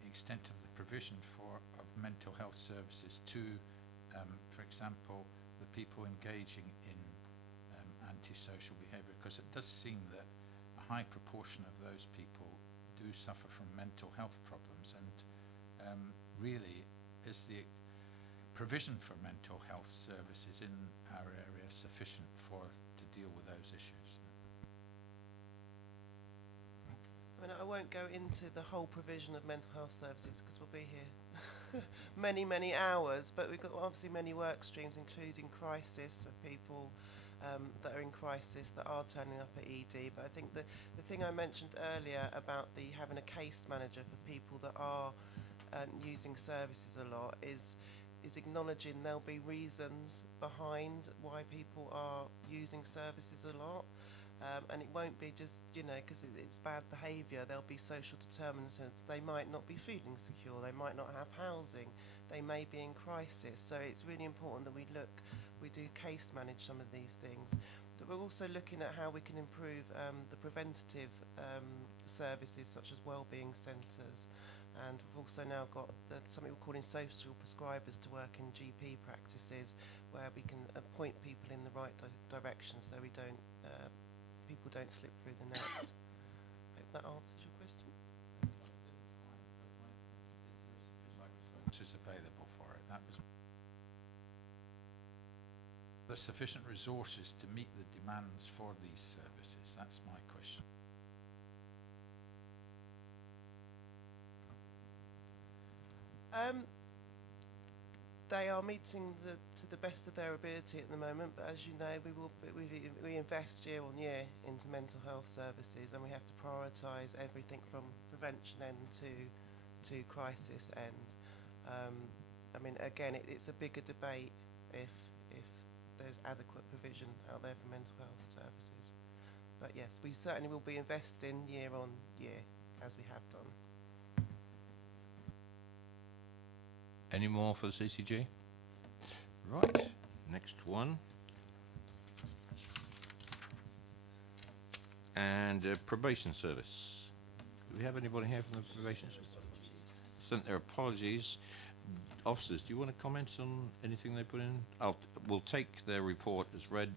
extent of the provision of mental health services to, for example, the people engaging in antisocial behaviour, because it does seem that a high proportion of those people do suffer from mental health problems, and really is provision for mental health services in our area sufficient to deal with those issues? I mean, I won't go into the whole provision of mental health services because we'll be here many hours, but we've got obviously many work streams, including crisis of people that are in crisis that are turning up at ED. But I think the thing I mentioned earlier about having a case manager for people that are using services a lot is acknowledging there'll be reasons behind why people are using services a lot. And it won't be just, because it's bad behaviour. There'll be social determinants. They might not be feeling secure. They might not have housing. They may be in crisis. So it's really important that we do case manage some of these things. But we're also looking at how we can improve the preventative services such as wellbeing centres. And we've also now got something we're calling social prescribers to work in GP practices where we can point people in the right direction so people don't slip through the net. Hope that answers your question. Is available for it? That was the sufficient resources to meet the demands for these services. That's my question. They are meeting to the best of their ability at the moment, but as you know, we invest year on year into mental health services, and we have to prioritise everything from prevention end to crisis end. I mean, again, it's a bigger debate if there's adequate provision out there for mental health services. But yes, we certainly will be investing year on year as we have done. Any more for the CCG? Right, next one. And probation service. Do we have anybody here from the probation service? Sent their apologies. Officers, do you want to comment on anything they put in? We'll take their report as read.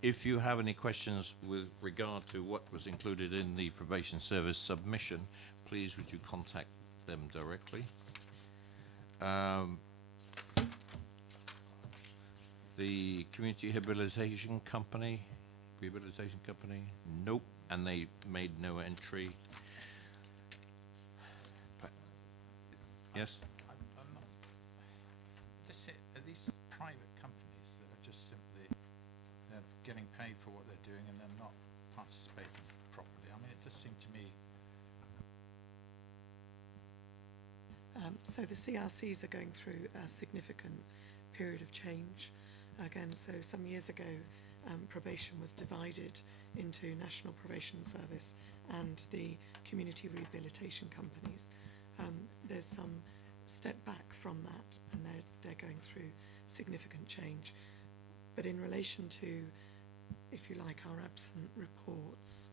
If you have any questions with regard to what was included in the probation service submission, please would you contact them directly. The community rehabilitation company, nope, and they made no entry. Yes? I'm not. Are these private companies that are just simply they're getting paid for what they're doing and they're not participating properly? I mean, it does seem to me. So the CRCs are going through a significant period of change. Again, so some years ago, probation was divided into National Probation Service and the community rehabilitation companies. There's some step back from that, and they're going through significant change. But in relation to, if you like, our absent reports,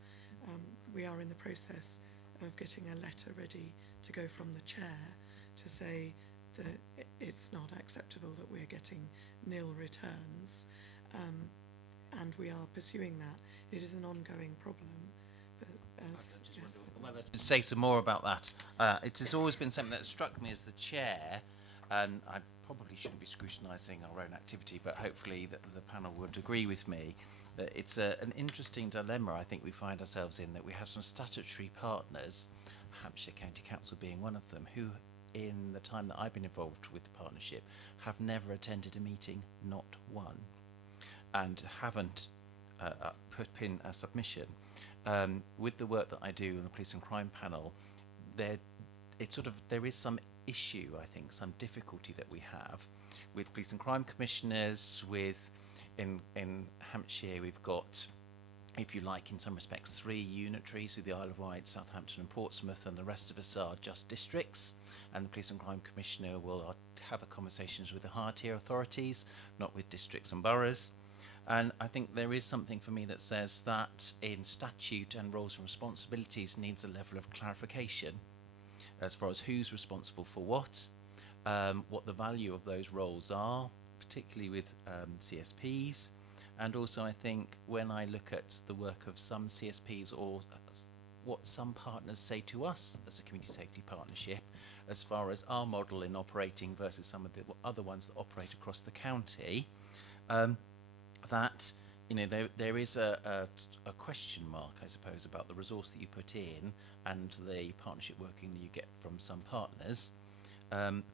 we are in the process of getting a letter ready to go from the chair to say that it's not acceptable that we're getting nil returns, and we are pursuing that. It is an ongoing problem, but well, I should say some more about that. It has always been something that struck me as the chair, and I probably shouldn't be scrutinising our own activity, but hopefully the panel would agree with me that it's an interesting dilemma I think we find ourselves in, that we have some statutory partners, Hampshire County Council being one of them, who in the time that I've been involved with the partnership have never attended a meeting, not one, and haven't put in a submission. With the work that I do on the police and crime panel, there is some issue, I think, some difficulty that we have with police and crime commissioners. In Hampshire, we've got, if you like, in some respects, 3 unitaries with the Isle of Wight, Southampton and Portsmouth, and the rest of us are just districts, and the Police and Crime Commissioner will have conversations with the higher tier authorities, not with districts and boroughs. And I think there is something for me that says that in statute and roles and responsibilities needs a level of clarification as far as who's responsible for what the value of those roles are, particularly with CSPs. And also, I think when I look at the work of some CSPs or what some partners say to us as a community safety partnership, as far as our model in operating versus some of the other ones that operate across the county, that there is a question mark, I suppose, about the resource that you put in and the partnership working that you get from some partners.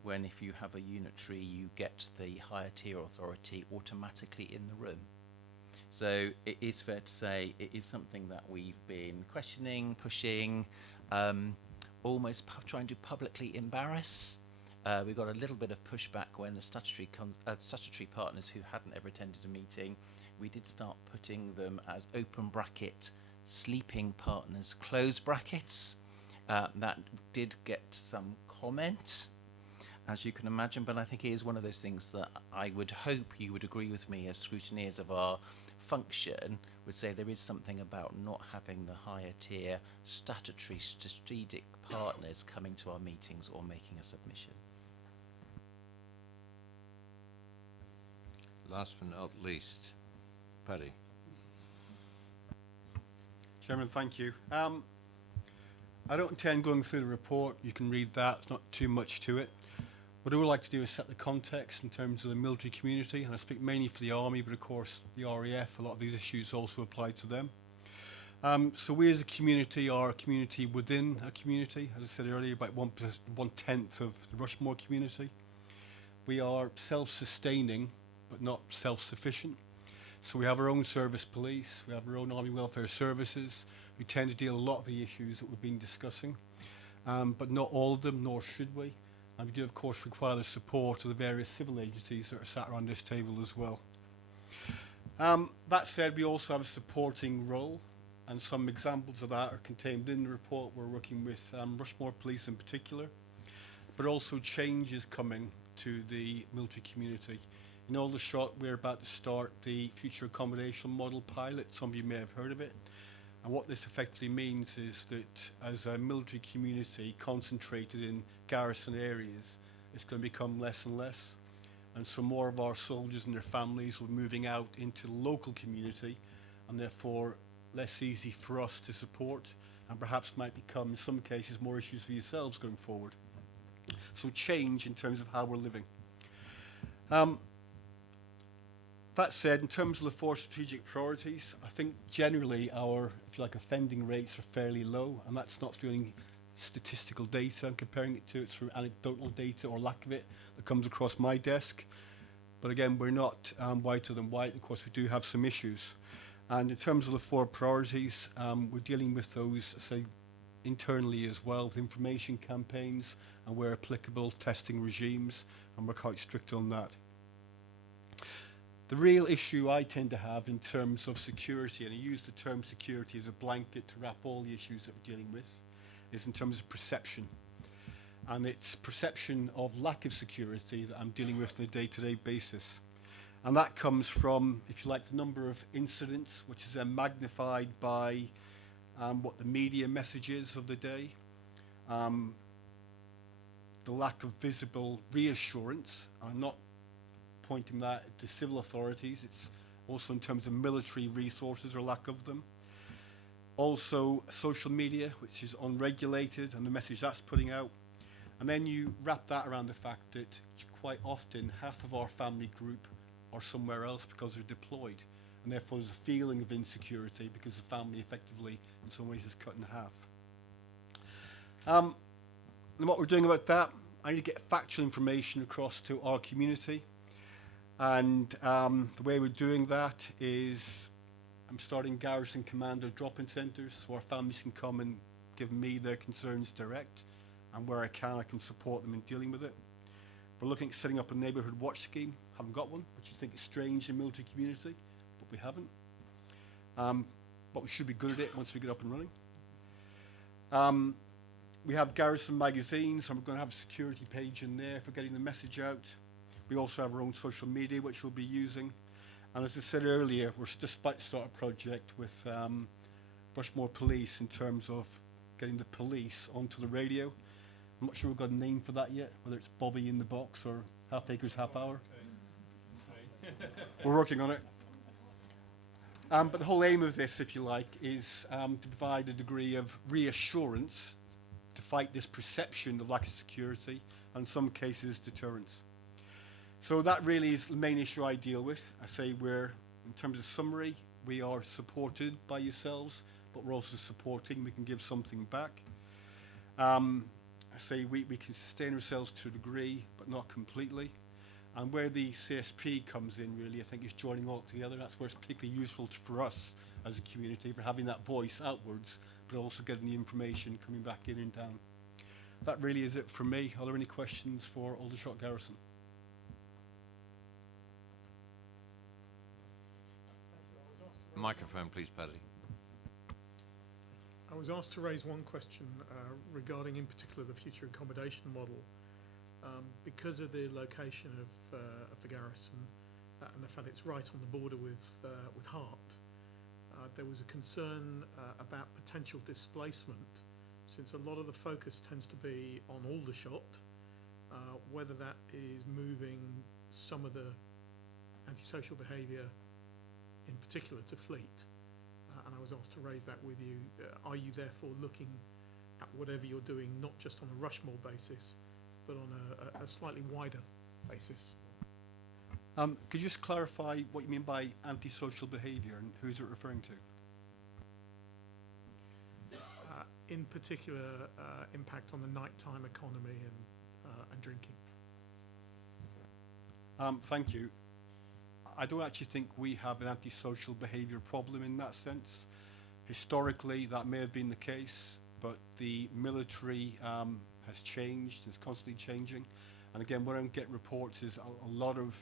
When if you have a unitary, you get the higher tier authority automatically in the room. So it is fair to say it is something that we've been questioning, pushing, almost trying to publicly embarrass. We got a little bit of pushback when the statutory partners who hadn't ever attended a meeting, we did start putting them as open bracket sleeping partners, close brackets. That did get some comment, as you can imagine, but I think it is one of those things that I would hope you would agree with me as scrutineers of our function, would say there is something about not having the higher tier statutory strategic partners coming to our meetings or making a submission. Last but not least, Paddy. Chairman, thank you. I don't intend going through the report. You can read that. It's not too much to it. What I would like to do is set the context in terms of the military community, and I speak mainly for the Army, but of course the RAF, a lot of these issues also apply to them. So we as a community are a community within a community. As I said earlier, about 1/10 of the Rushmore community. We are self-sustaining, but not self-sufficient. So we have our own service police, we have our own Army Welfare Services, who tend to deal a lot of the issues that we've been discussing, but not all of them, nor should we. And we do, of course, require the support of the various civil agencies that are sat around this table as well. That said, we also have a supporting role, and some examples of that are contained in the report. We're working with Rushmore Police in particular, but also changes coming to the military community. In Aldershot, we're about to start the future accommodation model pilot. Some of you may have heard of it. And what this effectively means is that as a military community concentrated in garrison areas, it's going to become less and less. And so more of our soldiers and their families will be moving out into the local community, and therefore less easy for us to support, and perhaps might become, in some cases, more issues for yourselves going forward. So change in terms of how we're living. That said, in terms of the 4 strategic priorities, I think generally our, if you like, offending rates are fairly low, and that's not through any statistical data I'm comparing it to, it's through anecdotal data or lack of it that comes across my desk. But again, we're not whiter than white. Of course, we do have some issues. And in terms of the 4 priorities, we're dealing with those, say, internally as well, with information campaigns and, where applicable, testing regimes, and we're quite strict on that. The real issue I tend to have in terms of security, and I use the term security as a blanket to wrap all the issues that we're dealing with, is in terms of perception. And it's perception of lack of security that I'm dealing with on a day-to-day basis. And that comes from, if you like, the number of incidents, which is then magnified by what the media message is of the day, the lack of visible reassurance. I'm not pointing that to civil authorities, it's also in terms of military resources or lack of them. Also social media, which is unregulated, and the message that's putting out. And then you wrap that around the fact that quite often half of our family group are somewhere else because they're deployed, and therefore there's a feeling of insecurity because the family effectively in some ways is cut in half. And what we're doing about that, I need to get factual information across to our community. And the way we're doing that is I'm starting garrison commander drop-in centres so our families can come and give me their concerns direct, and where I can support them in dealing with it. We're looking at setting up a neighbourhood watch scheme. Haven't got one, which you think is strange in the military community, but we haven't. But we should be good at it once we get up and running. We have garrison magazines, and we're going to have a security page in there for getting the message out. We also have our own social media, which we'll be using. And as I said earlier, we're just about to start a project with Rushmore Police in terms of getting the police onto the radio. I'm not sure we've got a name for that yet, whether it's Bobby in the Box or Half Acres, Half Hour. We're working on it. But the whole aim of this, if you like, is to provide a degree of reassurance to fight this perception of lack of security, and in some cases deterrence. So that really is the main issue I deal with. I say we're, in terms of summary, we are supported by yourselves, but we're also supporting. We can give something back. I say we can sustain ourselves to a degree, but not completely. And where the CSP comes in, really, I think, is joining all together. That's where it's particularly useful for us as a community, for having that voice outwards, but also getting the information coming back in and down. That really is it from me. Are there any questions for Aldershot Garrison? Microphone, please, Paddy. I was asked to raise one question regarding, in particular, the future accommodation model. Because of the location of the garrison and the fact it's right on the border with Hart, there was a concern about potential displacement, since a lot of the focus tends to be on Aldershot, whether that is moving some of the antisocial behaviour in particular to Fleet. And I was asked to raise that with you. Are you therefore looking at whatever you're doing, not just on a Rushmore basis, but on a slightly wider basis? Could you just clarify what you mean by antisocial behaviour and who's it referring to? In particular, impact on the nighttime economy and drinking. Thank you. I don't actually think we have an antisocial behaviour problem in that sense. Historically, that may have been the case, but the military has changed, it's constantly changing. And again, what I don't get reports is a lot of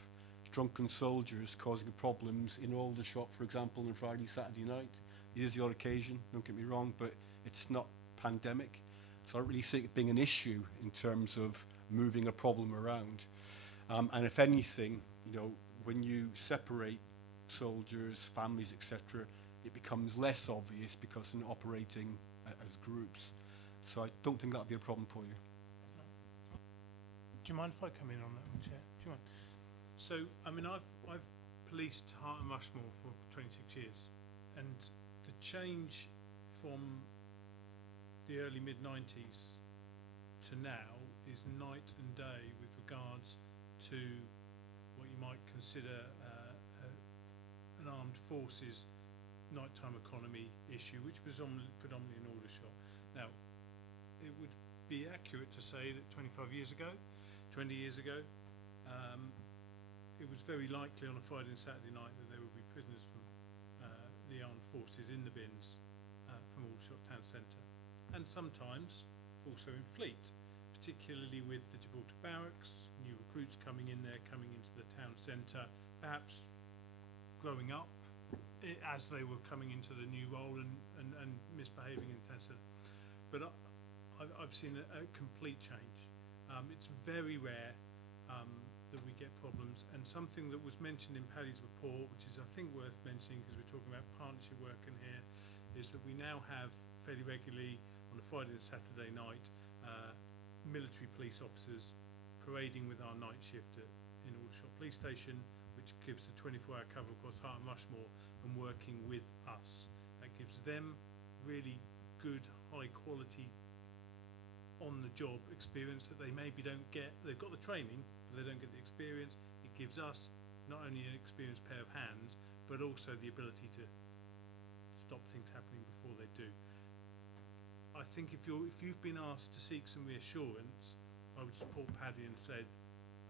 drunken soldiers causing problems in Aldershot, for example, on Friday, Saturday night. It is the odd occasion, don't get me wrong, but it's not pandemic. So I don't really see it being an issue in terms of moving a problem around. And if anything, you know, when you separate soldiers, families, etc., it becomes less obvious because they're operating as groups. So I don't think that'll be a problem for you. Do you mind if I come in on that one, Chair? Do you mind? So, I mean, I've policed Hart and Rushmore for 26 years, and the change from the early mid-90s to now is night and day with regards to what you might consider an armed forces nighttime economy issue, which was predominantly in Aldershot. Now, it would be accurate to say that 20 years ago, it was very likely on a Friday and Saturday night that there would be prisoners from the armed forces in the bins from Aldershot Town Centre, and sometimes also in Fleet, particularly with the Gibraltar Barracks, new recruits coming in there, coming into the town centre, perhaps growing up as they were coming into the new role and misbehaving in the town centre. But I've seen a complete change. It's very rare that we get problems, and something that was mentioned in Paddy's report, which is I think worth mentioning because we're talking about partnership work in here, is that we now have fairly regularly on a Friday and Saturday night military police officers parading with our night shift in Aldershot Police Station, which gives the 24-hour cover across Hart and Rushmore, and working with us. That gives them really good, high quality on-the-job experience that they maybe don't get. They've got the training, but they don't get the experience. It gives us not only an experienced pair of hands, but also the ability to stop things happening before they do. I think if you've been asked to seek some reassurance, I would support Paddy and said,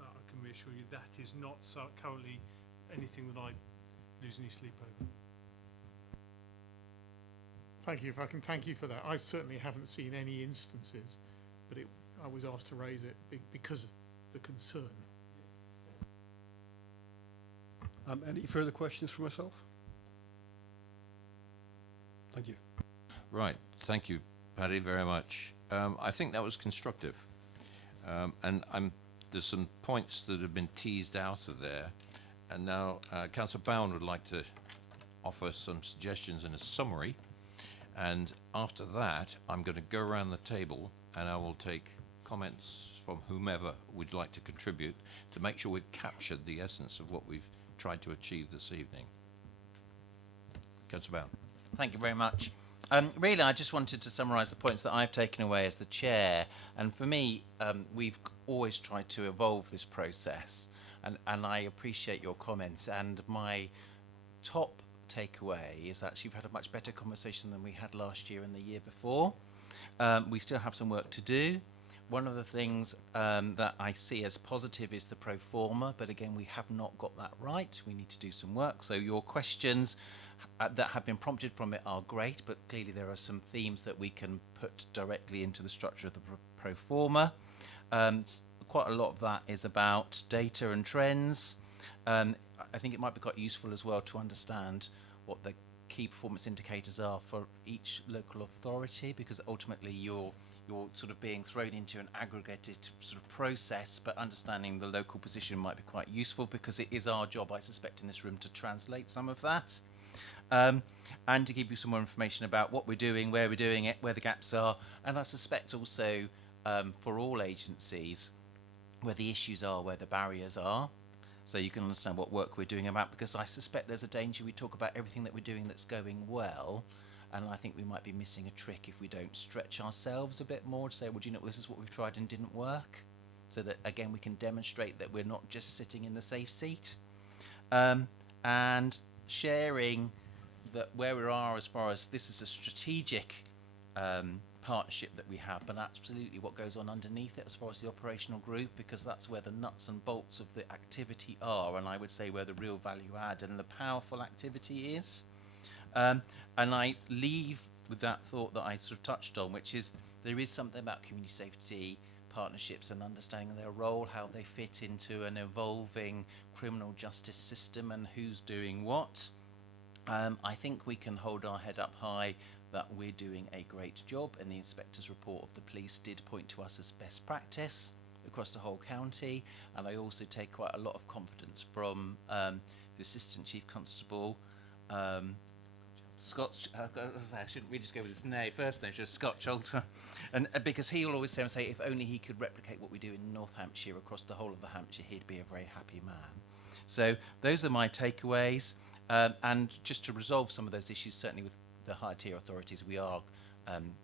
I can reassure you that is not currently anything that I lose any sleep over. Thank you. If I can thank you for that. I certainly haven't seen any instances, but I was asked to raise it because of the concern. Any further questions for myself? Thank you. Right, thank you, Paddy, very much. I think that was constructive. And there's some points that have been teased out of there. And now Councillor Bowen would like to offer some suggestions in a summary. And after that, I'm going to go around the table and I will take comments from whomever would like to contribute to make sure we've captured the essence of what we've tried to achieve this evening. Councillor Bowen. Thank you very much. Really, I just wanted to summarise the points that I've taken away as the chair. And for me, we've always tried to evolve this process. And I appreciate your comments. And my top takeaway is actually we've had a much better conversation than we had last year and the year before. We still have some work to do. One of the things that I see as positive is the pro forma, but again, we have not got that right. We need to do some work. So your questions that have been prompted from it are great, but clearly there are some themes that we can put directly into the structure of the pro forma. Quite a lot of that is about data and trends. I think it might be quite useful as well to understand what the key performance indicators are for each local authority, because ultimately you're sort of being thrown into an aggregated sort of process, but understanding the local position might be quite useful, because it is our job, I suspect, in this room to translate some of that. And to give you some more information about what we're doing, where we're doing it, where the gaps are, and I suspect also for all agencies, where the issues are, where the barriers are, so you can understand what work we're doing about, because I suspect there's a danger we talk about everything that we're doing that's going well, and I think we might be missing a trick if we don't stretch ourselves a bit more to say, well, do you know, this is what we've tried and didn't work, so that, again, we can demonstrate that we're not just sitting in the safe seat. And sharing that where we are as far as this is a strategic partnership that we have, but absolutely what goes on underneath it as far as the operational group, because that's where the nuts and bolts of the activity are, and I would say where the real value add and the powerful activity is. And I leave with that thought that I sort of touched on, which is there is something about community safety partnerships and understanding their role, how they fit into an evolving criminal justice system and who's doing what. I think we can hold our head up high that we're doing a great job, and the inspector's report of the police did point to us as best practice across the whole county, and I also take quite a lot of confidence from the Assistant Chief Constable, Scott, I shouldn't really just go with his name, first name, just Scott Cholter, and because he will always say if only he could replicate what we do in North Hampshire across the whole of the Hampshire, he'd be a very happy man. So those are my takeaways, and just to resolve some of those issues, certainly with the higher tier authorities, we are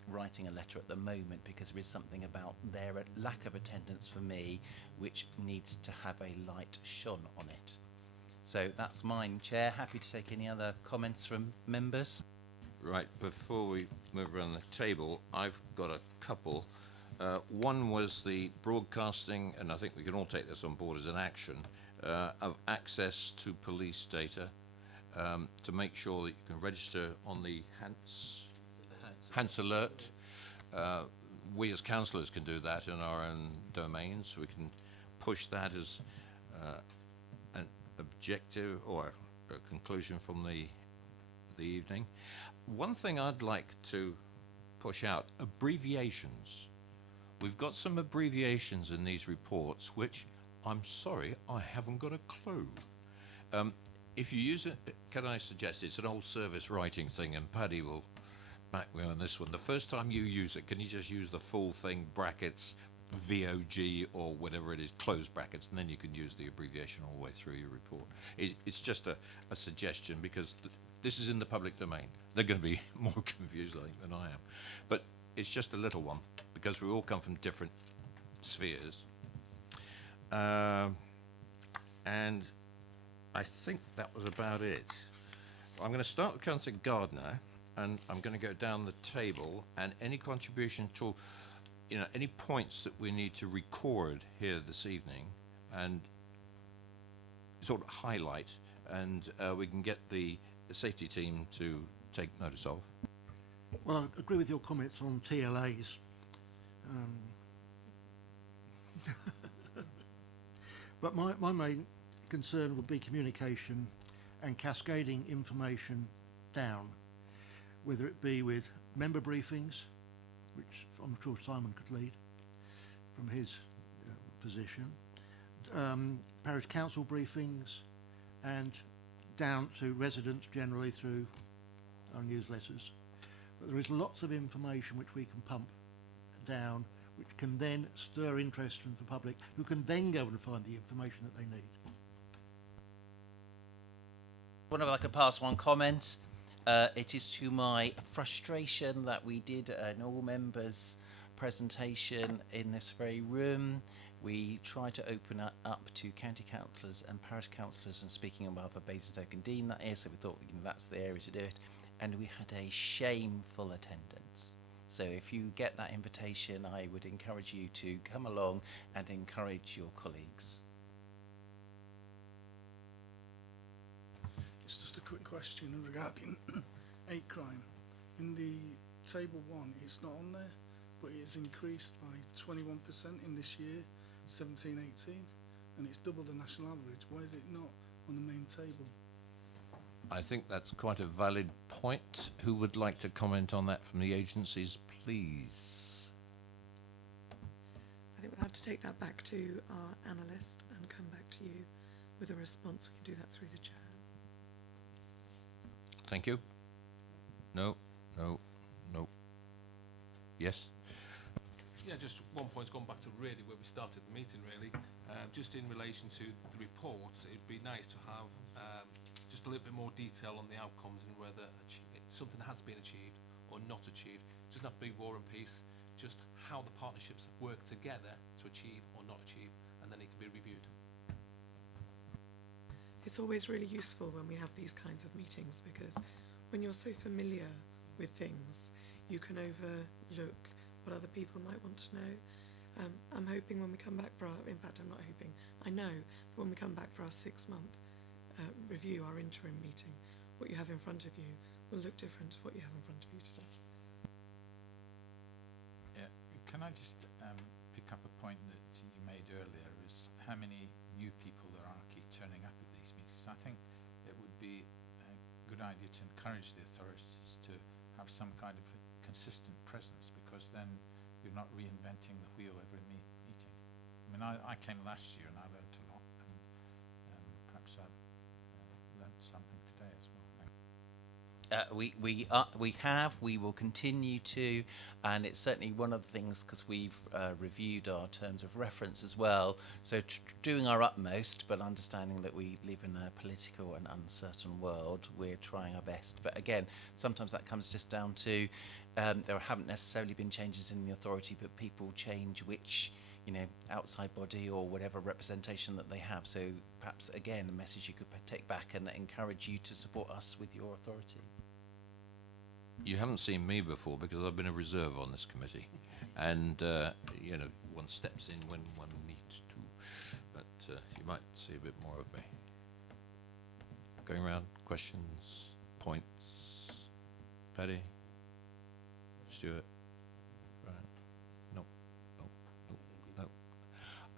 writing a letter at the moment, because there is something about their lack of attendance for me which needs to have a light shone on it. So that's mine, Chair. Happy to take any other comments from members. Right, before we move around the table, I've got a couple. One was the broadcasting, and I think we can all take this on board as an action, of access to police data, to make sure that you can register on the Hans alert. We as councillors can do that in our own domains. We can push that as an objective or a conclusion from the evening. One thing I'd like to push out, abbreviations. We've got some abbreviations in these reports which, I'm sorry, I haven't got a clue. If you use it, can I suggest, it's an old service writing thing, and Paddy will back me on this one. The first time you use it, can you just use the full thing, brackets, VOG, or whatever it is, close brackets, and then you can use the abbreviation all the way through your report. It's just a suggestion, because this is in the public domain. They're going to be more confused, I think, than I am. But it's just a little one, because we all come from different spheres. And I think that was about it. I'm going to start with Councillor Gardner, and I'm going to go down the table, and any contribution to, any points that we need to record here this evening and sort of highlight, and we can get the safety team to take notice of. Well, I agree with your comments on TLAs. But my main concern would be communication and cascading information down, whether it be with member briefings, which I'm sure Simon could lead from his position, parish council briefings, and down to residents generally through our newsletters. But there is lots of information which we can pump down, which can then stir interest from the public, who can then go and find the information that they need. Wonder if I could pass one comment. It is to my frustration that we did an all members presentation in this very room. We tried to open it up to county councillors and parish councillors, and speaking on behalf of Basingstoke and Dean, that is, so we thought that's the area to do it. And we had a shameful attendance. So if you get that invitation, I would encourage you to come along and encourage your colleagues. It's just a quick question regarding hate crime. In the table 1, it's not on there, but it's increased by 21% in this year, 17-18, and it's double the national average. Why is it not on the main table? I think that's quite a valid point. Who would like to comment on that from the agencies, please? I think we'll have to take that back to our analyst and come back to you with a response. We can do that through the chair. Thank you. No, no, no. Yes? Yeah, just one point's gone back to really where we started the meeting, really. Just in relation to the reports, it'd be nice to have just a little bit more detail on the outcomes and whether something has been achieved or not achieved. It doesn't have to be war and peace, just how the partnerships have worked together to achieve or not achieve, and then it can be reviewed. It's always really useful when we have these kinds of meetings, because when you're so familiar with things, you can overlook what other people might want to know. I'm hoping when we come back for our, in fact I'm not hoping, I know, that when we come back for our 6-month review, our interim meeting, what you have in front of you will look different to what you have in front of you today. Yeah, can I just pick up a point that you made earlier, is how many new people there are keep turning up at these meetings. I think it would be a good idea to encourage the authorities to have some kind of consistent presence, because then you're not reinventing the wheel every meeting. I mean, I came last year and I learnt a lot, and perhaps I've learnt something today as well. We will continue to, and it's certainly one of the things, because we've reviewed our terms of reference as well, so doing our utmost, but understanding that we live in a political and uncertain world, we're trying our best. But again, sometimes that comes just down to there haven't necessarily been changes in the authority, but people change which, outside body or whatever representation that they have. So perhaps, again, a message you could take back and encourage you to support us with your authority. You haven't seen me before because I've been a reserve on this committee. And, one steps in when one needs to. But you might see a bit more of me. Going around, questions, points. Paddy? Stuart? Brian? No.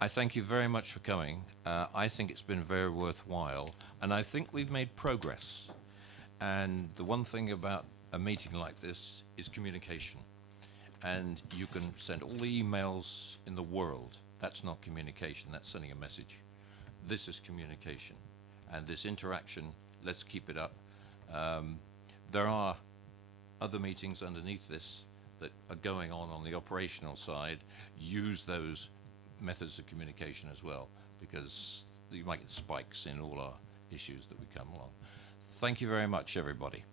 I thank you very much for coming. I think it's been very worthwhile, and I think we've made progress. And the one thing about a meeting like this is communication. And you can send all the emails in the world. That's not communication, that's sending a message. This is communication. And this interaction, let's keep it up. There are other meetings underneath this that are going on the operational side. Use those methods of communication as well, because you might get spikes in all our issues that we come along. Thank you very much, everybody.